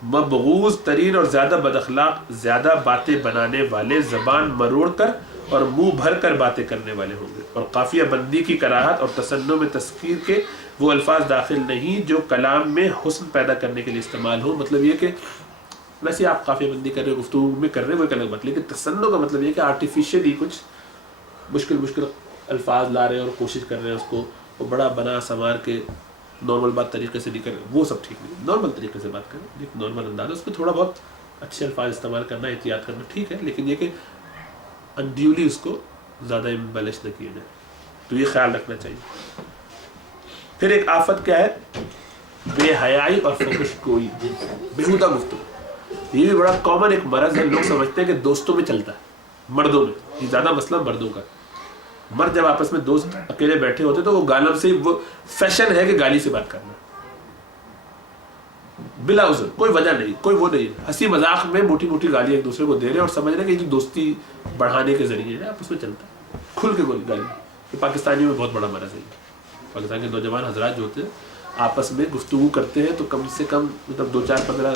مبغوض ترین اور زیادہ بد اخلاق, زیادہ باتیں بنانے والے, زبان مروڑ کر اور منہ بھر کر باتیں کرنے والے ہوں گے, اور قافیہ بندی کی کراہت اور تصنع میں تذکیر کے وہ الفاظ داخل نہیں جو کلام میں حسن پیدا کرنے کے لیے استعمال ہو. مطلب یہ کہ ویسے آپ قافیہ بندی کر رہے ہیں, گفتگو میں کر رہے ہیں, وہ ایک الگ بات, لیکن تصنع کا مطلب یہ کہ آرٹیفیشلی کچھ مشکل الفاظ لا رہے ہیں اور کوشش کر رہے ہیں اس کو وہ بڑا بنا سنوار کے نارمل بات طریقے سے نہیں کر رہے, وہ سب ٹھیک نہیں. نارمل طریقے سے بات کریں, ایک نارمل انداز, اس پہ تھوڑا بہت اچھے الفاظ استعمال کرنا, احتیاط کرنا ٹھیک ہے, لیکن یہ کہ انڈیولی اس کو زیادہ امبیلش نہ کیا جائے, تو یہ خیال رکھنا چاہیے. پھر ایک آفت کیا ہے, بے حیائی اور فحش گوئی, بیہودہ گفتگو. یہ بھی بڑا کامن ایک مرض ہے, لوگ سمجھتے ہیں کہ دوستوں میں چلتا ہے, مردوں میں, یہ زیادہ مسئلہ مردوں کا. مرد جب آپس میں دوست اکیلے بیٹھے ہوتے تو وہ گالم سے, وہ فیشن ہے کہ گالی سے بات کرنا بلا عذر, کوئی وجہ نہیں, کوئی وہ نہیں, ہنسی مذاق میں موٹی موٹی گالی ایک دوسرے کو دے رہے ہیں اور سمجھ رہے ہیں کہ یہ جو دوستی بڑھانے کے ذریعے ہے, آپس میں چلتا ہے کھل کے گالی. یہ پاکستانیوں میں بہت بڑا مرض ہے. پاکستان کے نوجوان حضرات جو ہوتے ہیں آپس میں گفتگو کرتے ہیں تو کم سے کم مطلب 2 4 15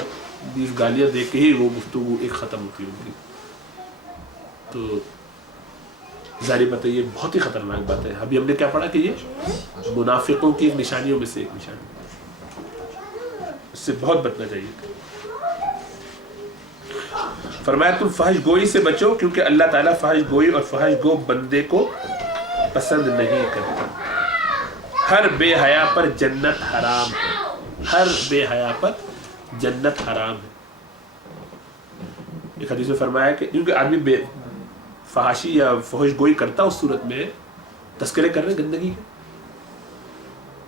20 گالیاں دے کے ہی وہ گفتگو ایک ختم ہوتی ہے ان کی. تو ظاہر بات ہے یہ بہت ہی خطرناک بات ہے. ابھی ہم نے کیا پڑھا کہ یہ منافقوں کی ایک نشانیوں میں سے ایک نشانی, اس سے بہت بچنا چاہیے. فرمایا تم فحش گوئی سے بچو کیونکہ اللہ تعالیٰ فحش گوئی اور فحش گو بندے کو پسند نہیں کرتا. ہر بے حیا پر جنت حرام ہے, ہر بے حیا پر جنت حرام ہے. ایک حدیث میں فرمایا کہ کیونکہ آدمی فحاشی یا فحش گوئی کرتا اس صورت میں تذکرے کر رہے گندگی کے,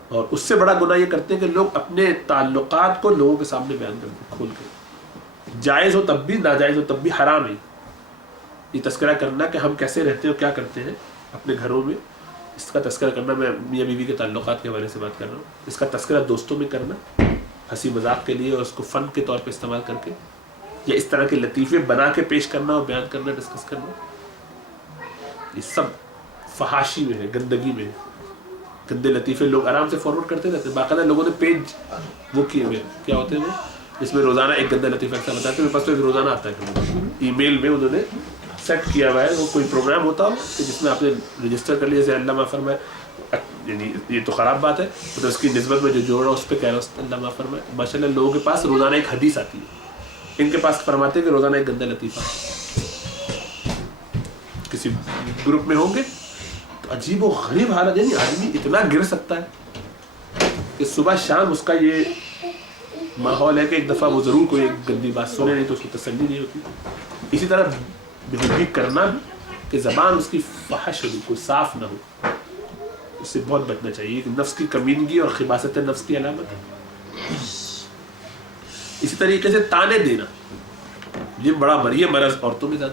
اور اس سے بڑا گناہ یہ کرتے ہیں کہ لوگ اپنے تعلقات کو لوگوں کے سامنے بیان کرتے ہیں کھول کے, جائز ہو تب بھی, ناجائز ہو تب بھی حرام ہے یہ تذکرہ کرنا کہ ہم کیسے رہتے ہیں اور کیا کرتے ہیں اپنے گھروں میں. اس کا تذکرہ کرنا, میں میاں بیوی کے تعلقات کے حوالے سے بات کر رہا ہوں, اس کا تذکرہ دوستوں میں کرنا ہنسی مذاق کے لیے اور اس کو فن کے طور پہ استعمال کر کے, یا اس طرح کے لطیفے بنا کے پیش کرنا اور بیان کرنا, ڈسکس کرنا, یہ سب فحاشی میں ہے, گندگی میں ہے. گندے لطیفے لوگ آرام سے فارورڈ کرتے رہتے ہیں. باقاعدہ لوگوں نے پیج وہ کیے ہوئے, کیا ہوتے ہیں وہ, جس میں روزانہ ایک گندا لطیفہ ایسا بتاتے ہیں. میرے پاس تو ایک روزانہ آتا ہے ای میل میں, انہوں نے سیٹ کیا ہوا ہے, وہ کوئی پروگرام ہوتا ہو کہ جس میں آپ نے رجسٹر کر لیا, جیسے اللہ معاف فرمائے, یعنی یہ تو خراب بات ہے, مطلب اس کی نسبت میں جو جوڑ رہا ہوں اس پہ کہہ رہا ہوں اللہ معاف فرمائے. ماشاء اللہ لوگوں کے پاس روزانہ ایک حدیث آتی ہے, ان کے پاس فرماتے ہیں کہ روزانہ ایک گندا لطیفہ. کسی گروپ میں ہوں گے تو عجیب و غریب حالت, یعنی آدمی اتنا گر سکتا ہے کہ صبح شام اس کا یہ ماحول ہے کہ ایک دفعہ وہ ضرور کوئی ایک گندی بات سنے, نہیں تو اس کی تسلی نہیں ہوتی. اسی طرح بےہودگی کرنا بھی کہ زبان اس کی فحش ہو, کوئی صاف نہ ہو, اس سے بہت بچنا چاہیے. نفس کی کمینگی اور خباثت نفس کی علامت ہے. اسی طریقے سے تانے دینا, یہ بڑا یہ مرض عورتوں میں زیادہ,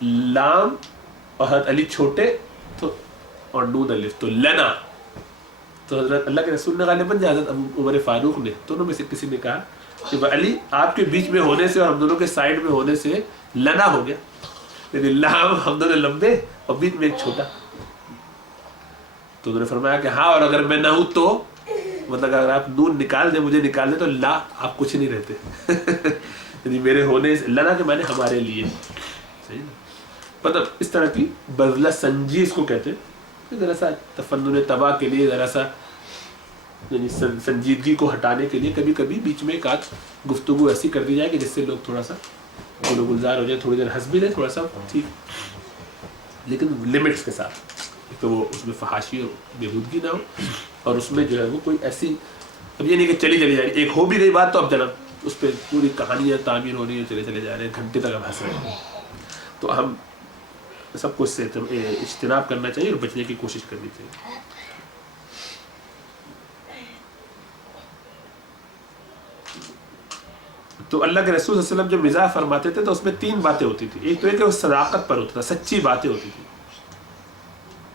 لام اور حضرت علی چھوٹے تو اور نون الف تو لنا. تو حضرت اللہ کے رسول نے غالباً حضرت عمر فاروق نے دونوں میں سے کسی نے کہا کہ علی آپ کے بیچ میں ہونے سے اور ہم دونوں کے سائڈ میں ہونے سے لنا ہو گیا, لیکن لام ہم دونوں لمبے اور بیچ میں ایک چھوٹا. تو انہوں نے فرمایا کہ ہاں, اور اگر میں نہ ہوں تو مطلب اگر آپ نون نکال دیں, مجھے نکال دیں, تو لا آپ کچھ نہیں رہتے. یعنی میرے ہونے سے لنا کے معنی ہمارے لیے, صحیح نا. مطلب اس طرح کی بذلہ سنجی اس کو کہتے ہیں, ذرا سا تفنن طبع کے لیے, ذرا سا یعنی سنجیدگی کو ہٹانے کے لیے کبھی کبھی بیچ میں ایک آدھ گفتگو ایسی کر دی جائے کہ جس سے لوگ تھوڑا سا گل و گلزار ہو جائے, تھوڑی دیر ہنس بھی لیں, تھوڑا سا ٹھیک, لیکن لمٹس کے ساتھ. تو وہ اس میں فحاشی اور بےہودگی نہ ہو, اور اس میں جو ہے وہ کوئی ایسی, اب یہ نہیں کہ چلی جا رہی, ایک ہو بھی گئی بات تو اب جناب اس پہ پوری کہانیاں تعمیر ہو رہی ہیں, چلے جا رہے ہیں, گھنٹے تک اب ہنس رہے ہیں. تو ہم سب کو اس سے اجتناب کرنا چاہیے اور بچنے کی کوشش کرنی چاہیے. تو اللہ کے رسول صلی اللہ علیہ وسلم جو مزاح فرماتے تھے تو اس میں 3 باتیں ہوتی تھی. ایک تو یہ کہ وہ صداقت پر ہوتا تھا, سچی باتیں ہوتی تھی,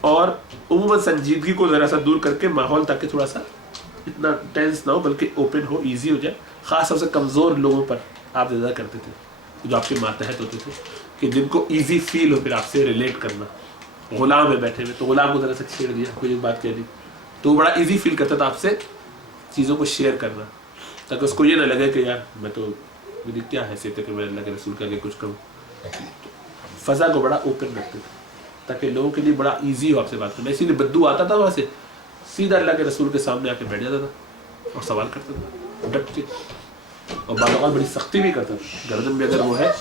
اور عموماً سنجیدگی کو ذرا سا دور کر کے ماحول تاکہ تھوڑا سا اتنا ٹینس نہ ہو بلکہ اوپن ہو, ایزی ہو جائے. خاص طور سے کمزور لوگوں پر آپ زیادہ کرتے تھے جو آپ کے ماتحت ہوتے تھے, کہ جن کو ایزی فیل ہو پھر آپ سے ریلیٹ کرنا. غلام ہے بیٹھے ہوئے, تو غلام کو ذرا سا چھیڑ دیا, کوئی ایک بات کہہ دی, تو وہ بڑا ایزی فیل کرتا تھا آپ سے چیزوں کو شیئر کرنا, تاکہ اس کو یہ نہ لگے کہ یار میں تو میری کیا حیثیت ہے کہ میں اللہ کے رسول کے آگے کچھ کروں. فضا کو بڑا اوپن رکھتے تھے تاکہ لوگوں کے لیے بڑا ایزی ہو آپ سے بات کرنا. اسی لیے بدو آتا تھا وہاں سے سیدھا اللہ کے رسول کے سامنے آ کے بیٹھ جاتا تھا اور سوال کرتا تھا ڈٹ کے, اور بعض اوقات بڑی سختی بھی کرتا تھا. گردن میں اگر وہ ہے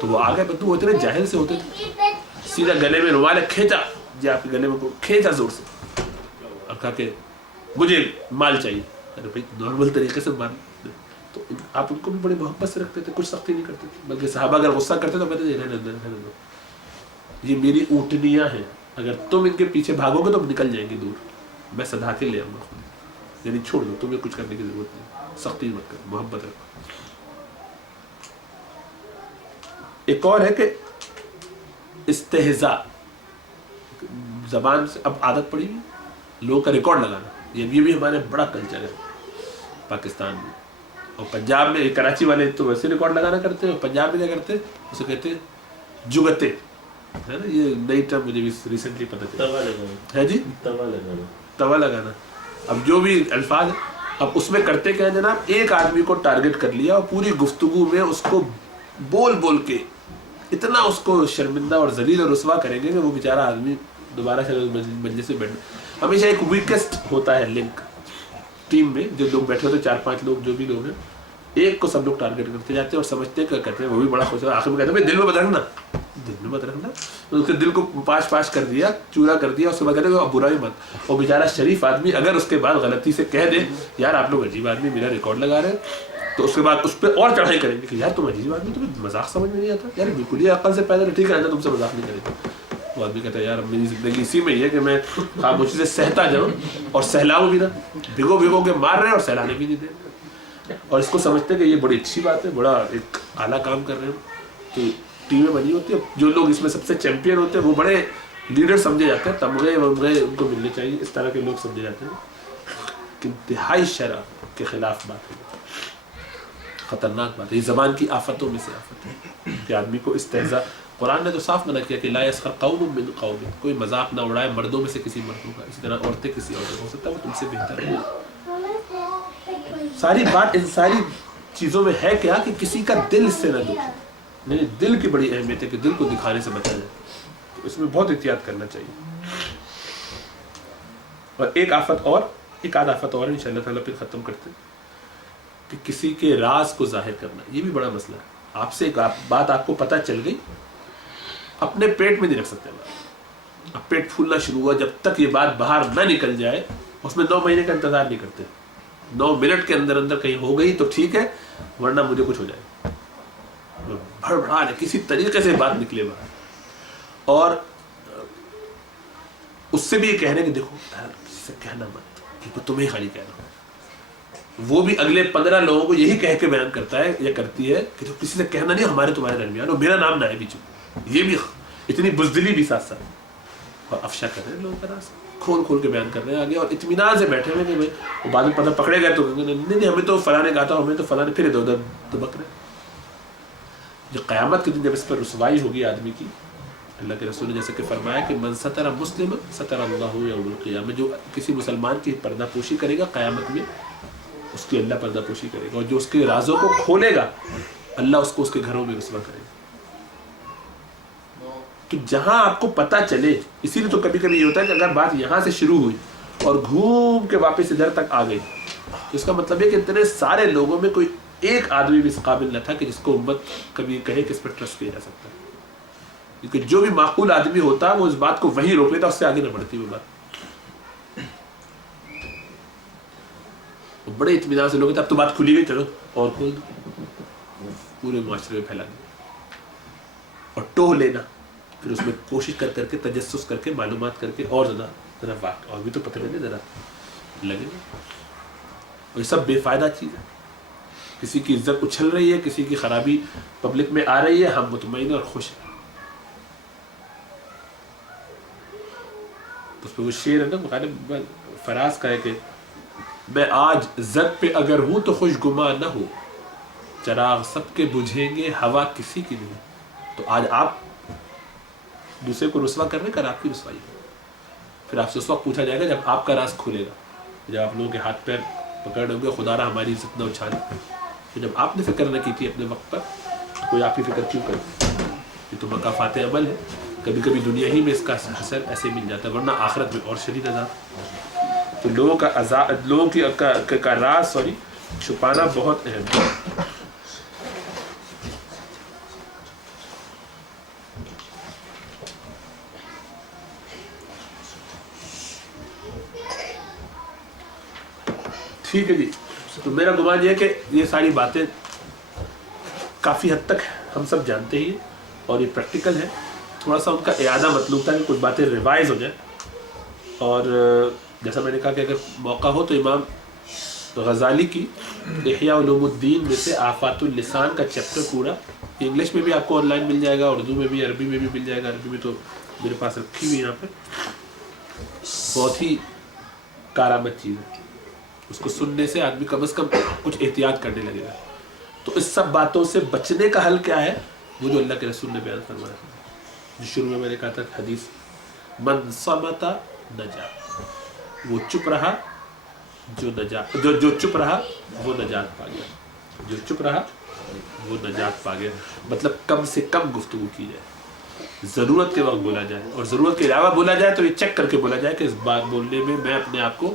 تو وہ آگے بدو ہوتے رہے, جاہل سے ہوتے تھے, سیدھا گلے میں رومال کھینچا, جی آپ کے گلے میں کھینچا زور سے, اور کہا کہ مجھے مال چاہیے. ارے بھائی نارمل طریقے سے مال. تو آپ ان کو بھی بڑی محبت سے رکھتے تھے, کچھ سختی نہیں کرتے تھے, بلکہ صحابہ اگر غصہ کرتے تو کہتے تھے رہنے دو, یہ میری اونٹنیاں ہیں, اگر تم ان کے پیچھے بھاگو گے تو نکل جائیں گے دور, میں سدھا کے لے آؤں گا, یعنی چھوڑ دو, تمہیں کچھ کرنے کی ضرورت نہیں, سختی مت کر, محبت رکھو. ایک اور ہے کہ استہزاء, زبان سے اب عادت پڑی ہوئی لوگوں کا ریکارڈ لگانا, یہ بھی ہمارے بڑا کلچر ہے پاکستان میں. اور پنجاب میں, کراچی والے تو ویسے ریکارڈ لگانا کرتے ہیں, اور پنجاب میں کیا کرتے ہیں, اسے کہتے ہیں جگتے, ہے نا, یہ نئی ٹرم مجھے بھی ریسنٹلی پتہ چلا ہے جی, توا لگانا. اب جو بھی الفاظ ہیں, اب اس میں کرتے کیا ہے جناب, ایک آدمی کو ٹارگٹ کر لیا اور پوری گفتگو میں اس کو بول بول کے اتنا اس کو شرمندہ اور ذلیل اور رسوا کریں گے کہ وہ بیچارہ آدمی دوبارہ سے مجلس سے بیٹھنا. ہمیشہ ایک ویکسٹ ہوتا ہے لنک ٹیم میں, جو لوگ بیٹھے ہوتے ہیں 4-5 لوگ جو بھی لوگ ہیں, ایک کو سب لوگ ٹارگٹ کرتے جاتے ہیں اور سمجھتے کیا کرتے ہیں, وہ بھی بڑا خوش ہے, آخر میں کہتے ہیں دل میں مت رکھنا, دل میں مت رکھنا. تو اس کے دل کو پاش کر دیا, چورا کر دیا, اس کے بعد کہتے ہیں اب برا بھی مت. اور بیچارہ شریف آدمی اگر اس کے بعد غلطی سے کہہ دے یار آپ لوگ عجیب آدمی میرا ریکارڈ لگا رہے ہیں, تو اس کے بعد اس پہ اور چڑھائی کریں گے کہ یار تم عجیب آدمی, تمہیں مذاق سمجھ میں نہیں آتا, یار بالکل ہی عقل سے پیدا, ٹھیک ہے تم سے مذاق نہیں کریں گے. وہ آدمی کہتا ہے یار میری زندگی اسی میں ہی ہے کہ میں خاموشی سے سہتا جاؤں اور سہلاؤں بھی نہ, بھگو کے مار رہے ہیں اور سہلانے بھی نہیں دے, اور اس کو سمجھتے ہیں کہ یہ بڑی اچھی بات ہے, بڑا ایک اعلیٰ کام کر رہے ہیں. تو ٹیمیں بنی ہوتی ہیں, جو لوگ اس میں سب سے چیمپئن ہوتے ہیں وہ بڑے لیڈر سمجھے جاتے ہیں, تمغے ومغے ان کو ملنے چاہیے, اس طرح کے لوگ سمجھے جاتے ہیں. کہ انتہائی شرع کے خلاف بات ہے, خطرناک بات ہے, یہ زبان کی آفتوں میں سے آفت ہے کہ آدمی کو استہزاء. قرآن نے تو صاف منع کیا کہ لا یسخر قوم من قوم, کوئی مذاق نہ اڑائے مردوں میں سے کسی مردوں کا, اسی طرح عورتیں کسی عورت, ہو سکتا ہے وہ تم سے بہتر ہے. ساری بات ان ساری چیزوں میں ہے کیا کہ کسی کا دل سے نہ دکھے, نہیں, دل کی بڑی اہمیت ہے کہ دل کو دکھانے سے بچا جائے, تو اس میں بہت احتیاط کرنا چاہیے. اور ایک آدھ آفت اور ان شاء اللہ تعالیٰ پھر ختم کرتے ہیں, کہ کسی کے راز کو ظاہر کرنا, یہ بھی بڑا مسئلہ ہے. آپ سے ایک بات آپ کو پتہ چل گئی, اپنے پیٹ میں نہیں رکھ سکتے بات. اب پیٹ پھولنا شروع ہوا, جب تک یہ بات باہر نہ نکل جائے, اس میں 9 مہینے کا انتظار نہیں کرتے, 9 منٹ کے اندر کہیں ہو گئی تو ٹھیک ہے, ورنہ مجھے کچھ ہو جائے, بڑبڑا لے, کسی طریقے سے بات نکلے باہر. اور اس سے بھی یہ کہنے کہ دیکھو کسی سے کہنا مت, کیونکہ تمہیں خالی کہنا. وہ بھی اگلے 15 لوگوں کو یہی کہہ کے بیان کرتا ہے یا کرتی ہے کہ تو کسی سے کہنا نہیں, ہمارے تمہارے درمیان, اور میرا نام نہ ہے بیچ میں. یہ بھی اتنی بزدلی بھی ساتھ ساتھ، اور افشا کر رہے ہیں لوگوں کا راز، کھول کھول کے بیان کر رہے ہیں آگے، اور اطمینان سے بیٹھے ہوئے کہ بعد میں پتہ پکڑے گئے تو نہیں ہمیں تو فلاں نے کہا تھا، ہمیں تو فلاں نے، پھر ادھر ادھر دبک رہے. جو قیامت کے دن جب اس پر رسوائی ہوگی آدمی کی، اللہ کے رسول نے جیسے کہ فرمایا کہ من ستر مسلم ستر اللہ یوم القیامہ، جو کسی مسلمان کی پردہ پوشی کرے گا قیامت میں اس کی اللہ پردہ پوشی کرے گا، اور جو اس کے رازوں کو کھولے گا اللہ اس کو اس کے گھروں میں رسوا کرے گا. تو جہاں آپ کو پتہ چلے، اسی لیے تو کبھی کبھی یہ ہوتا ہے کہ اگر بات یہاں سے شروع ہوئی اور گھوم کے واپس ادھر تک آ گئی، تو اس کا مطلب ہے کہ اتنے سارے لوگوں میں کوئی ایک آدمی بھی اس قابل نہ تھا کہ جس کو امت کبھی کہے کہ اس پر ٹرسٹ کیا جا سکتا ہے. کیونکہ جو بھی معقول آدمی ہوتا وہ اس بات کو وہیں روک لیتا، اس سے آگے نہ بڑھتی وہ بات. بڑے اطمینان سے لوگ کہتے اب تو بات کھلی گئی، چلو اور کھول دو، پورے معاشرے میں پھیلا دیا، اور ٹوہ لینا، پھر اس میں کوشش کر کر کے تجسس کر کے معلومات کر کے اور زیادہ ذرا واقع اور بھی تو پتہ لگے، ذرا لگے. اور یہ سب بے فائدہ چیز ہے. کسی کی عزت اچھل رہی ہے، کسی کی خرابی پبلک میں آ رہی ہے، ہم مطمئن اور خوش ہیں. اس پہ وہ شعر ہے نا مخالف فراز کا ہے کہ میں آج زد پہ اگر ہوں تو خوش گما نہ ہو، چراغ سب کے بجھیں گے ہوا کسی کی نہیں. تو آج آپ دوسرے کو رسوا کر رہے ہیں، کر آپ کی رسوائی ہے. پھر آپ سے اس وقت پوچھا جائے گا جب آپ کا راز کھلے گا، جب آپ لوگوں کے ہاتھ پیر پکڑ ہوں گے خدا را ہماری عزت نہ اچھالے. تو جب آپ نے فکر نہ کی تھی اپنے وقت پر، تو کوئی آپ کی فکر کیوں کرے؟ یہ تو مکافات عمل ہے. کبھی کبھی دنیا ہی میں اس کا حسر ایسے مل جاتا ہے، ورنہ آخرت میں اور شدید عذاب. تو لوگوں کا راز چھپانا بہت اہم ہے. ٹھیک ہے جی. تو میرا گمان یہ ہے کہ یہ ساری باتیں کافی حد تک ہم سب جانتے ہی اور یہ پریکٹیکل ہے. تھوڑا سا ان کا اعادہ مطلوب تھا کہ کچھ باتیں ریوائز ہو جائیں. اور جیسا میں نے کہا کہ اگر موقع ہو تو امام غزالی کی احیاء علوم الدین میں سے آفات اللسان کا چیپٹر پورا انگلش میں بھی آپ کو آن لائن مل جائے گا، اردو میں بھی، عربی میں بھی مل جائے گا. عربی میں تو میرے پاس رکھی ہوئی یہاں پہ. بہت ہی کارآمد چیز ہے. اس کو سننے سے آدمی کم از کم کچھ احتیاط کرنے لگے گا. تو اس سب باتوں سے بچنے کا حل کیا ہے؟ وہ جو اللہ کے رسول نے بیان فرمایا، جو شروع میں نے کہا تھا حدیث، من صمت نجا، وہ چپ رہا جو چپ رہا وہ نجات پا گیا. جو چپ رہا وہ نجات پا گیا. مطلب کم سے کم گفتگو کی جائے، ضرورت کے وقت بولا جائے، اور ضرورت کے علاوہ بولا جائے تو یہ چیک کر کے بولا جائے کہ اس بات بولنے میں اپنے آپ کو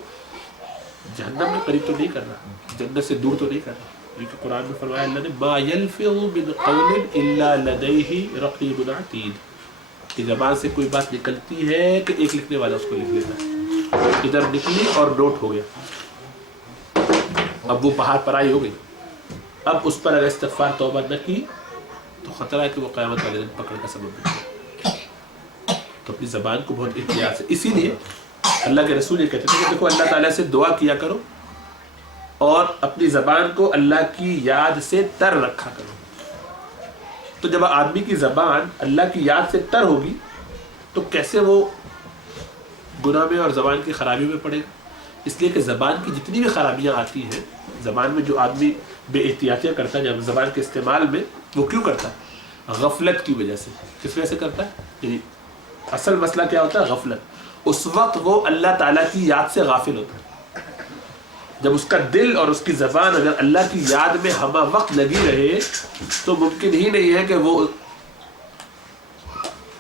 جہنم میں قریب تو نہیں کر رہا، جنت سے دور تو نہیں کر رہا. کیونکہ قرآن میں فرمایا اللہ نے ما یلفظ من قول الا لدیہ رقیب عتید، کہ زبان سے کوئی بات نکلتی ہے کہ ایک لکھنے والا اس کو لکھ لیتا ہے. ادھر نکلی اور نوٹ ہو گیا، اب وہ پہاڑ پر آئی ہو گئی. اب اس پر اگر استغفار توبہ نہ کی تو خطرہ ہے کہ وہ قیامت والے دن پکڑ کا سبب بن جائے. تو اپنی زبان کو بہت احتیاط سے، اسی لیے اللہ کے رسول یہ کہتے تھے کہ دیکھو اللہ تعالیٰ سے دعا کیا کرو اور اپنی زبان کو اللہ کی یاد سے تر رکھا کرو. تو جب آدمی کی زبان اللہ کی یاد سے تر ہوگی تو کیسے وہ گناہ میں اور زبان کی خرابی میں پڑے گا؟ اس لیے کہ زبان کی جتنی بھی خرابیاں آتی ہیں، زبان میں جو آدمی بے احتیاطیاں کرتا ہے جب زبان کے استعمال میں، وہ کیوں کرتا ہے؟ غفلت کی وجہ سے. کس وجہ سے کرتا ہے؟ یعنی اصل مسئلہ کیا ہوتا ہے؟ غفلت. اس وقت وہ اللہ تعالیٰ کی یاد سے غافل ہوتا ہے. جب اس کا دل اور اس کی زبان اگر اللہ کی یاد میں ہمہ وقت لگی رہے تو ممکن ہی نہیں ہے کہ وہ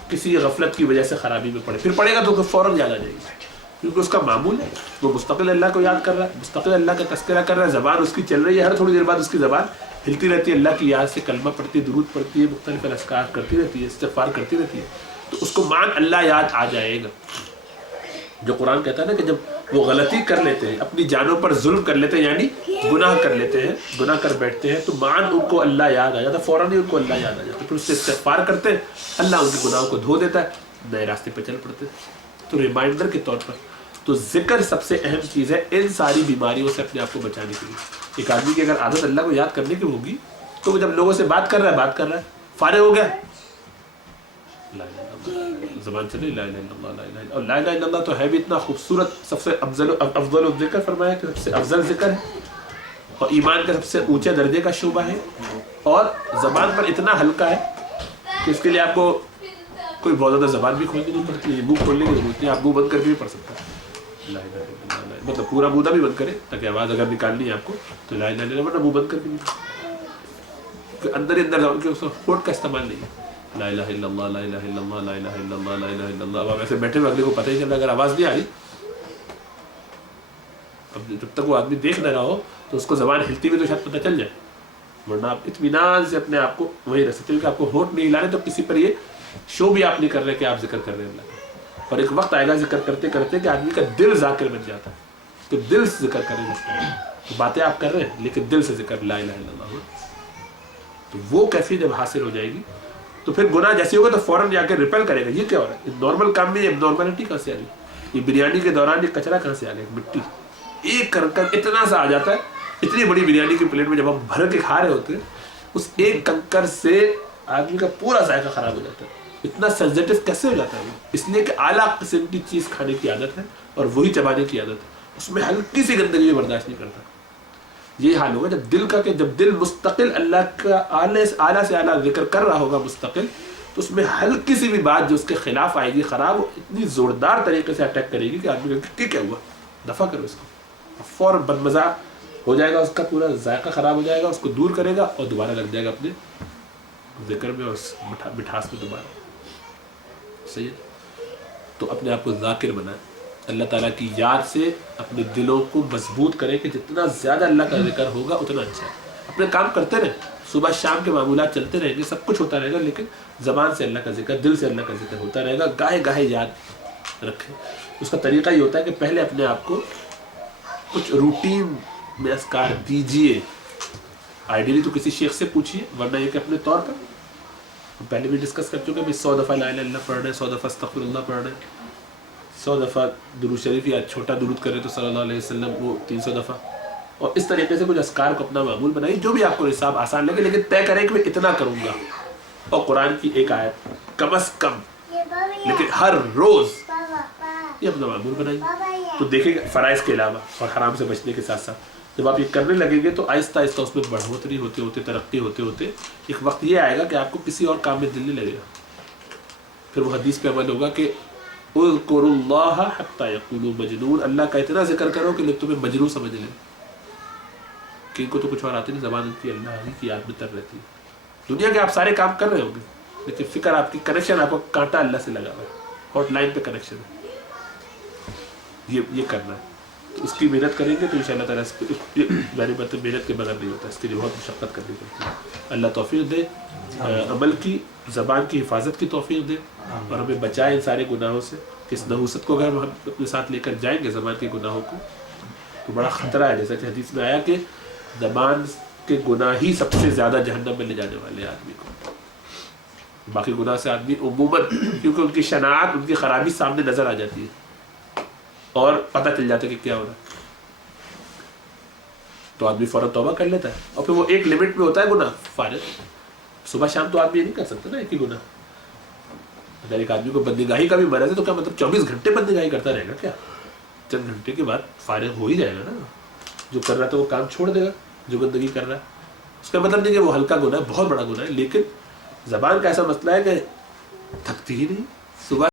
کسی غفلت کی وجہ سے خرابی میں پڑے. پھر پڑے گا تو فوراً یاد آ جائے گی، کیونکہ اس کا معمول ہے وہ مستقل اللہ کو یاد کر رہا ہے، مستقل اللہ کا تذکرہ کر رہا ہے. زبان اس کی چل رہی ہے، ہر تھوڑی دیر بعد اس کی زبان ہلتی رہتی ہے، اللہ کی یاد سے کلمہ پڑھتی ہے، درود پڑھتی ہے، مختلف اذکار کرتی رہتی ہے، استغفار کرتی رہتی ہے. تو اس کو مان اللہ یاد آ جائے گا. جو قرآن کہتا ہے نا کہ جب وہ غلطی کر لیتے ہیں، اپنی جانوں پر ظلم کر لیتے ہیں، یعنی گناہ کر لیتے ہیں، گناہ کر بیٹھتے ہیں، تو مان ان کو اللہ یاد آ جاتا ہے، فوراً ہی ان کو اللہ یاد آ جاتا ہے. پھر اس سے استغفار کرتے ہیں، اللہ ان کے گناہوں کو دھو دیتا ہے، نئے راستے پہ چل پڑتے ہیں. تو ریمائنڈر کے طور پر تو ذکر سب سے اہم چیز ہے ان ساری بیماریوں سے اپنے آپ کو بچانے کے لیے. ایک آدمی کی اگر عادت اللہ کو یاد کرنے کی ہوگی تو وہ جب لوگوں سے بات کر رہا ہے فارغ ہو گیا، لا الہ الا اللہ، زبان چلے لا الہ الا اللہ لا الہ الا اللہ. اور لا الہ الا اللہ تو ہے بھی اتنا خوبصورت، سب سے افضل الذکر فرمایا کہ سب سے افضل ذکر ہے، اور ایمان کا سب سے اونچے درجے کا شعبہ ہے، اور زبان پر اتنا ہلکا ہے کہ اس کے لیے آپ کو کوئی بہت زیادہ زبان بھی کھولنی نہیں پڑتی ہے، منہ کھولنے کی ضرورت نہیں، آپ منہ بند کر کے بھی پڑھ سکتے ہیں لا الہ الا اللہ. مطلب پورا منہ بھی بند کرے تاکہ آواز اگر نکالنی ہے آپ کو تو لا الہ الا اللہ، ورنہ منہ بند کر کے نہیں، اندر ہی اندر ہونٹ کا استعمال نہیں ہے. لا الہ الا اللہ لا الہ الا اللہ لا الہ الا اللہ لا الہ الا اللہ. اب ایسے بیٹھے ہوئے اگلے کو پتہ ہی چل رہا اگر آواز نہیں آ رہی، اب جب تک وہ آدمی دیکھ نہ رہا ہو تو اس کو زبان ہلتی ہوئی تو شاید پتہ چل جائے، ورنہ آپ اطمینان سے اپنے آپ کو وہی رکھ سکتے ہیں کہ آپ کو ہونٹ نہیں ہلانے تو کسی پر یہ شو بھی آپ نہیں کر رہے کہ آپ ذکر کر رہے ہیں اللہ کا. اور ایک وقت آئے گا ذکر کرتے کرتے کہ آدمی کا دل ذاکر بن جاتا ہے، تو دل سے ذکر کرنے لگتا ہے. باتیں آپ کر رہے ہیں لیکن دل سے ذکر لا الہ الا اللہ، تو وہ کیفیت جب حاصل ہو جائے گی تو پھر گناہ جیسے ہوگا تو فوراً جا کے ریپیل کرے گا. یہ کیا ہو رہا ہے؟ نارمل کام میں یہ نارملٹی کہاں سے آ گئی؟ یہ بریانی کے دوران یہ کچرا کہاں سے آ گیا؟ مٹی ایک کنکر اتنا سا آ جاتا ہے، اتنی بڑی بریانی کی پلیٹ میں جب ہم بھر کے کھا رہے ہوتے ہیں اس ایک کنکر سے آدمی کا پورا ذائقہ خراب ہو جاتا ہے. اتنا سینسیٹیو کیسے ہو جاتا ہے وہ؟ اس لیے کہ اعلیٰ قسم کی چیز کھانے کی عادت ہے اور وہی چبانے کی عادت ہے، اس میں ہلکی سی گندگی برداشت نہیں کرتا. یہ حال ہوگا جب دل کا، کہ جب دل مستقل اللہ کا اعلیٰ سے اعلیٰ ذکر کر رہا ہوگا مستقل، تو اس میں ہلکی سی بھی بات جو اس کے خلاف آئے گی خراب، اتنی زوردار طریقے سے اٹیک کرے گی کہ آدمی کہ کیا ہوا، دفع کرو اس کو، فوراً بدمزہ ہو جائے گا، اس کا پورا ذائقہ خراب ہو جائے گا، اس کو دور کرے گا اور دوبارہ لگ جائے گا اپنے ذکر میں اور مٹھاس میں دوبارہ. صحیح ہے؟ تو اپنے آپ کو ذاکر بنائیں، اللہ تعالیٰ کی یاد سے اپنے دلوں کو مضبوط کریں کہ جتنا زیادہ اللہ کا ذکر ہوگا اتنا اچھا ہے. اپنے کام کرتے رہیں، صبح شام کے معمولات چلتے رہیں گے، سب کچھ ہوتا رہے گا، لیکن زبان سے اللہ کا ذکر، دل سے اللہ کا ذکر ہوتا رہے گا. گاہے گاہے یاد رکھیں. اس کا طریقہ یہ ہوتا ہے کہ پہلے اپنے آپ کو کچھ روٹین میں اذکار دیجئے. آئیڈیلی تو کسی شیخ سے پوچھیے، ورنہ یہ کہ اپنے طور پر پہلے بھی ڈسکس کر چکے ہیں 100 دفعہ لا الہ الا اللہ پڑھ رہے ہیں، 100 دفعہ استغفر اللہ پڑھ رہے ہیں، 100 دفعہ درود شریف یا چھوٹا درود کریں تو صلی اللہ علیہ وسلم وہ 300 دفعہ. اور اس طریقے سے کچھ اذکار کو اپنا معمول بنائیے، جو بھی آپ کو حساب آسان لگے، لیکن طے کریں کہ میں اتنا کروں گا. اور قرآن کی ایک آیت کم از کم، لیکن ہر روز یہ اپنا معمول بنائیے. تو دیکھیں گے فرائض کے علاوہ اور حرام سے بچنے کے ساتھ ساتھ جب آپ یہ کرنے لگیں گے تو آہستہ آہستہ اس میں بڑھوتری ہوتے ہوتے، ترقی ہوتے ہوتے ایک وقت یہ آئے گا کہ آپ کو کسی اور کام میں دل نہیں لگے گا. پھر وہ حدیث پہ عمل ہوگا کہ اذکروا اللہ حتی یقولوا مجنون، اللہ کا اتنا ذکر کرو کہ لوگ تمہیں مجنون سمجھ لیں، کہ ان کو تو کچھ اور آتے نہیں، زبان ان کی اللہ ہی کی یاد میں تر رہتی ہے. دنیا کے آپ سارے کام کر رہے ہوں گے لیکن فکر آپ کی، کنیکشن آپ کو کانٹا اللہ سے لگا ہوا ہے، ہاٹ لائن پہ کنیکشن ہے. یہ کرنا ہے، تو اس کی محنت کریں گے تو انشاءاللہ تعالیٰ اس پہ میری بات محنت کے بغیر نہیں ہوتا، اس کے لیے بہت مشقت کرنی پڑتی ہے. اللہ توفیق دے، عمل کی، زبان کی حفاظت کی توفیق دے، اور ہمیں بچائے ان سارے گناہوں سے. اس نحوست کو اگر ہم اپنے ساتھ لے کر جائیں گے زبان کے گناہوں کو تو بڑا خطرہ ہے، جیسا کہ حدیث میں آیا کہ زبان کے گناہ ہی سب سے زیادہ جہنم میں لے جانے والے آدمی کو. باقی گناہ سے آدمی عموماً، کیونکہ ان کی شناعت، ان کی خرابی سامنے نظر آ جاتی ہے اور پتہ چل جاتا ہے کہ کیا ہو رہا ہے، تو آدمی فوراً توبہ کر لیتا ہے. اور پھر وہ ایک لمٹ میں ہوتا ہے گناہ فارغ. صبح شام تو آدمی یہ نہیں کر سکتا نا ایک ہی گناہ. اگر ایک آدمی کو بندگاہی کا بھی مرض ہے تو کیا مطلب 24 گھنٹے بندگاہی کرتا رہے گا؟ کیا چند گھنٹے کے بعد فارغ ہو ہی جائے گا نا. جو کر رہا ہے تو وہ کام چھوڑ دے گا، جو گندگی کر رہا ہے. اس کا مطلب نہیں کہ وہ ہلکا گناہ ہے، بہت بڑا گناہ ہے، لیکن زبان کا ایسا مسئلہ ہے کہ تھکتی ہی نہیں. صبح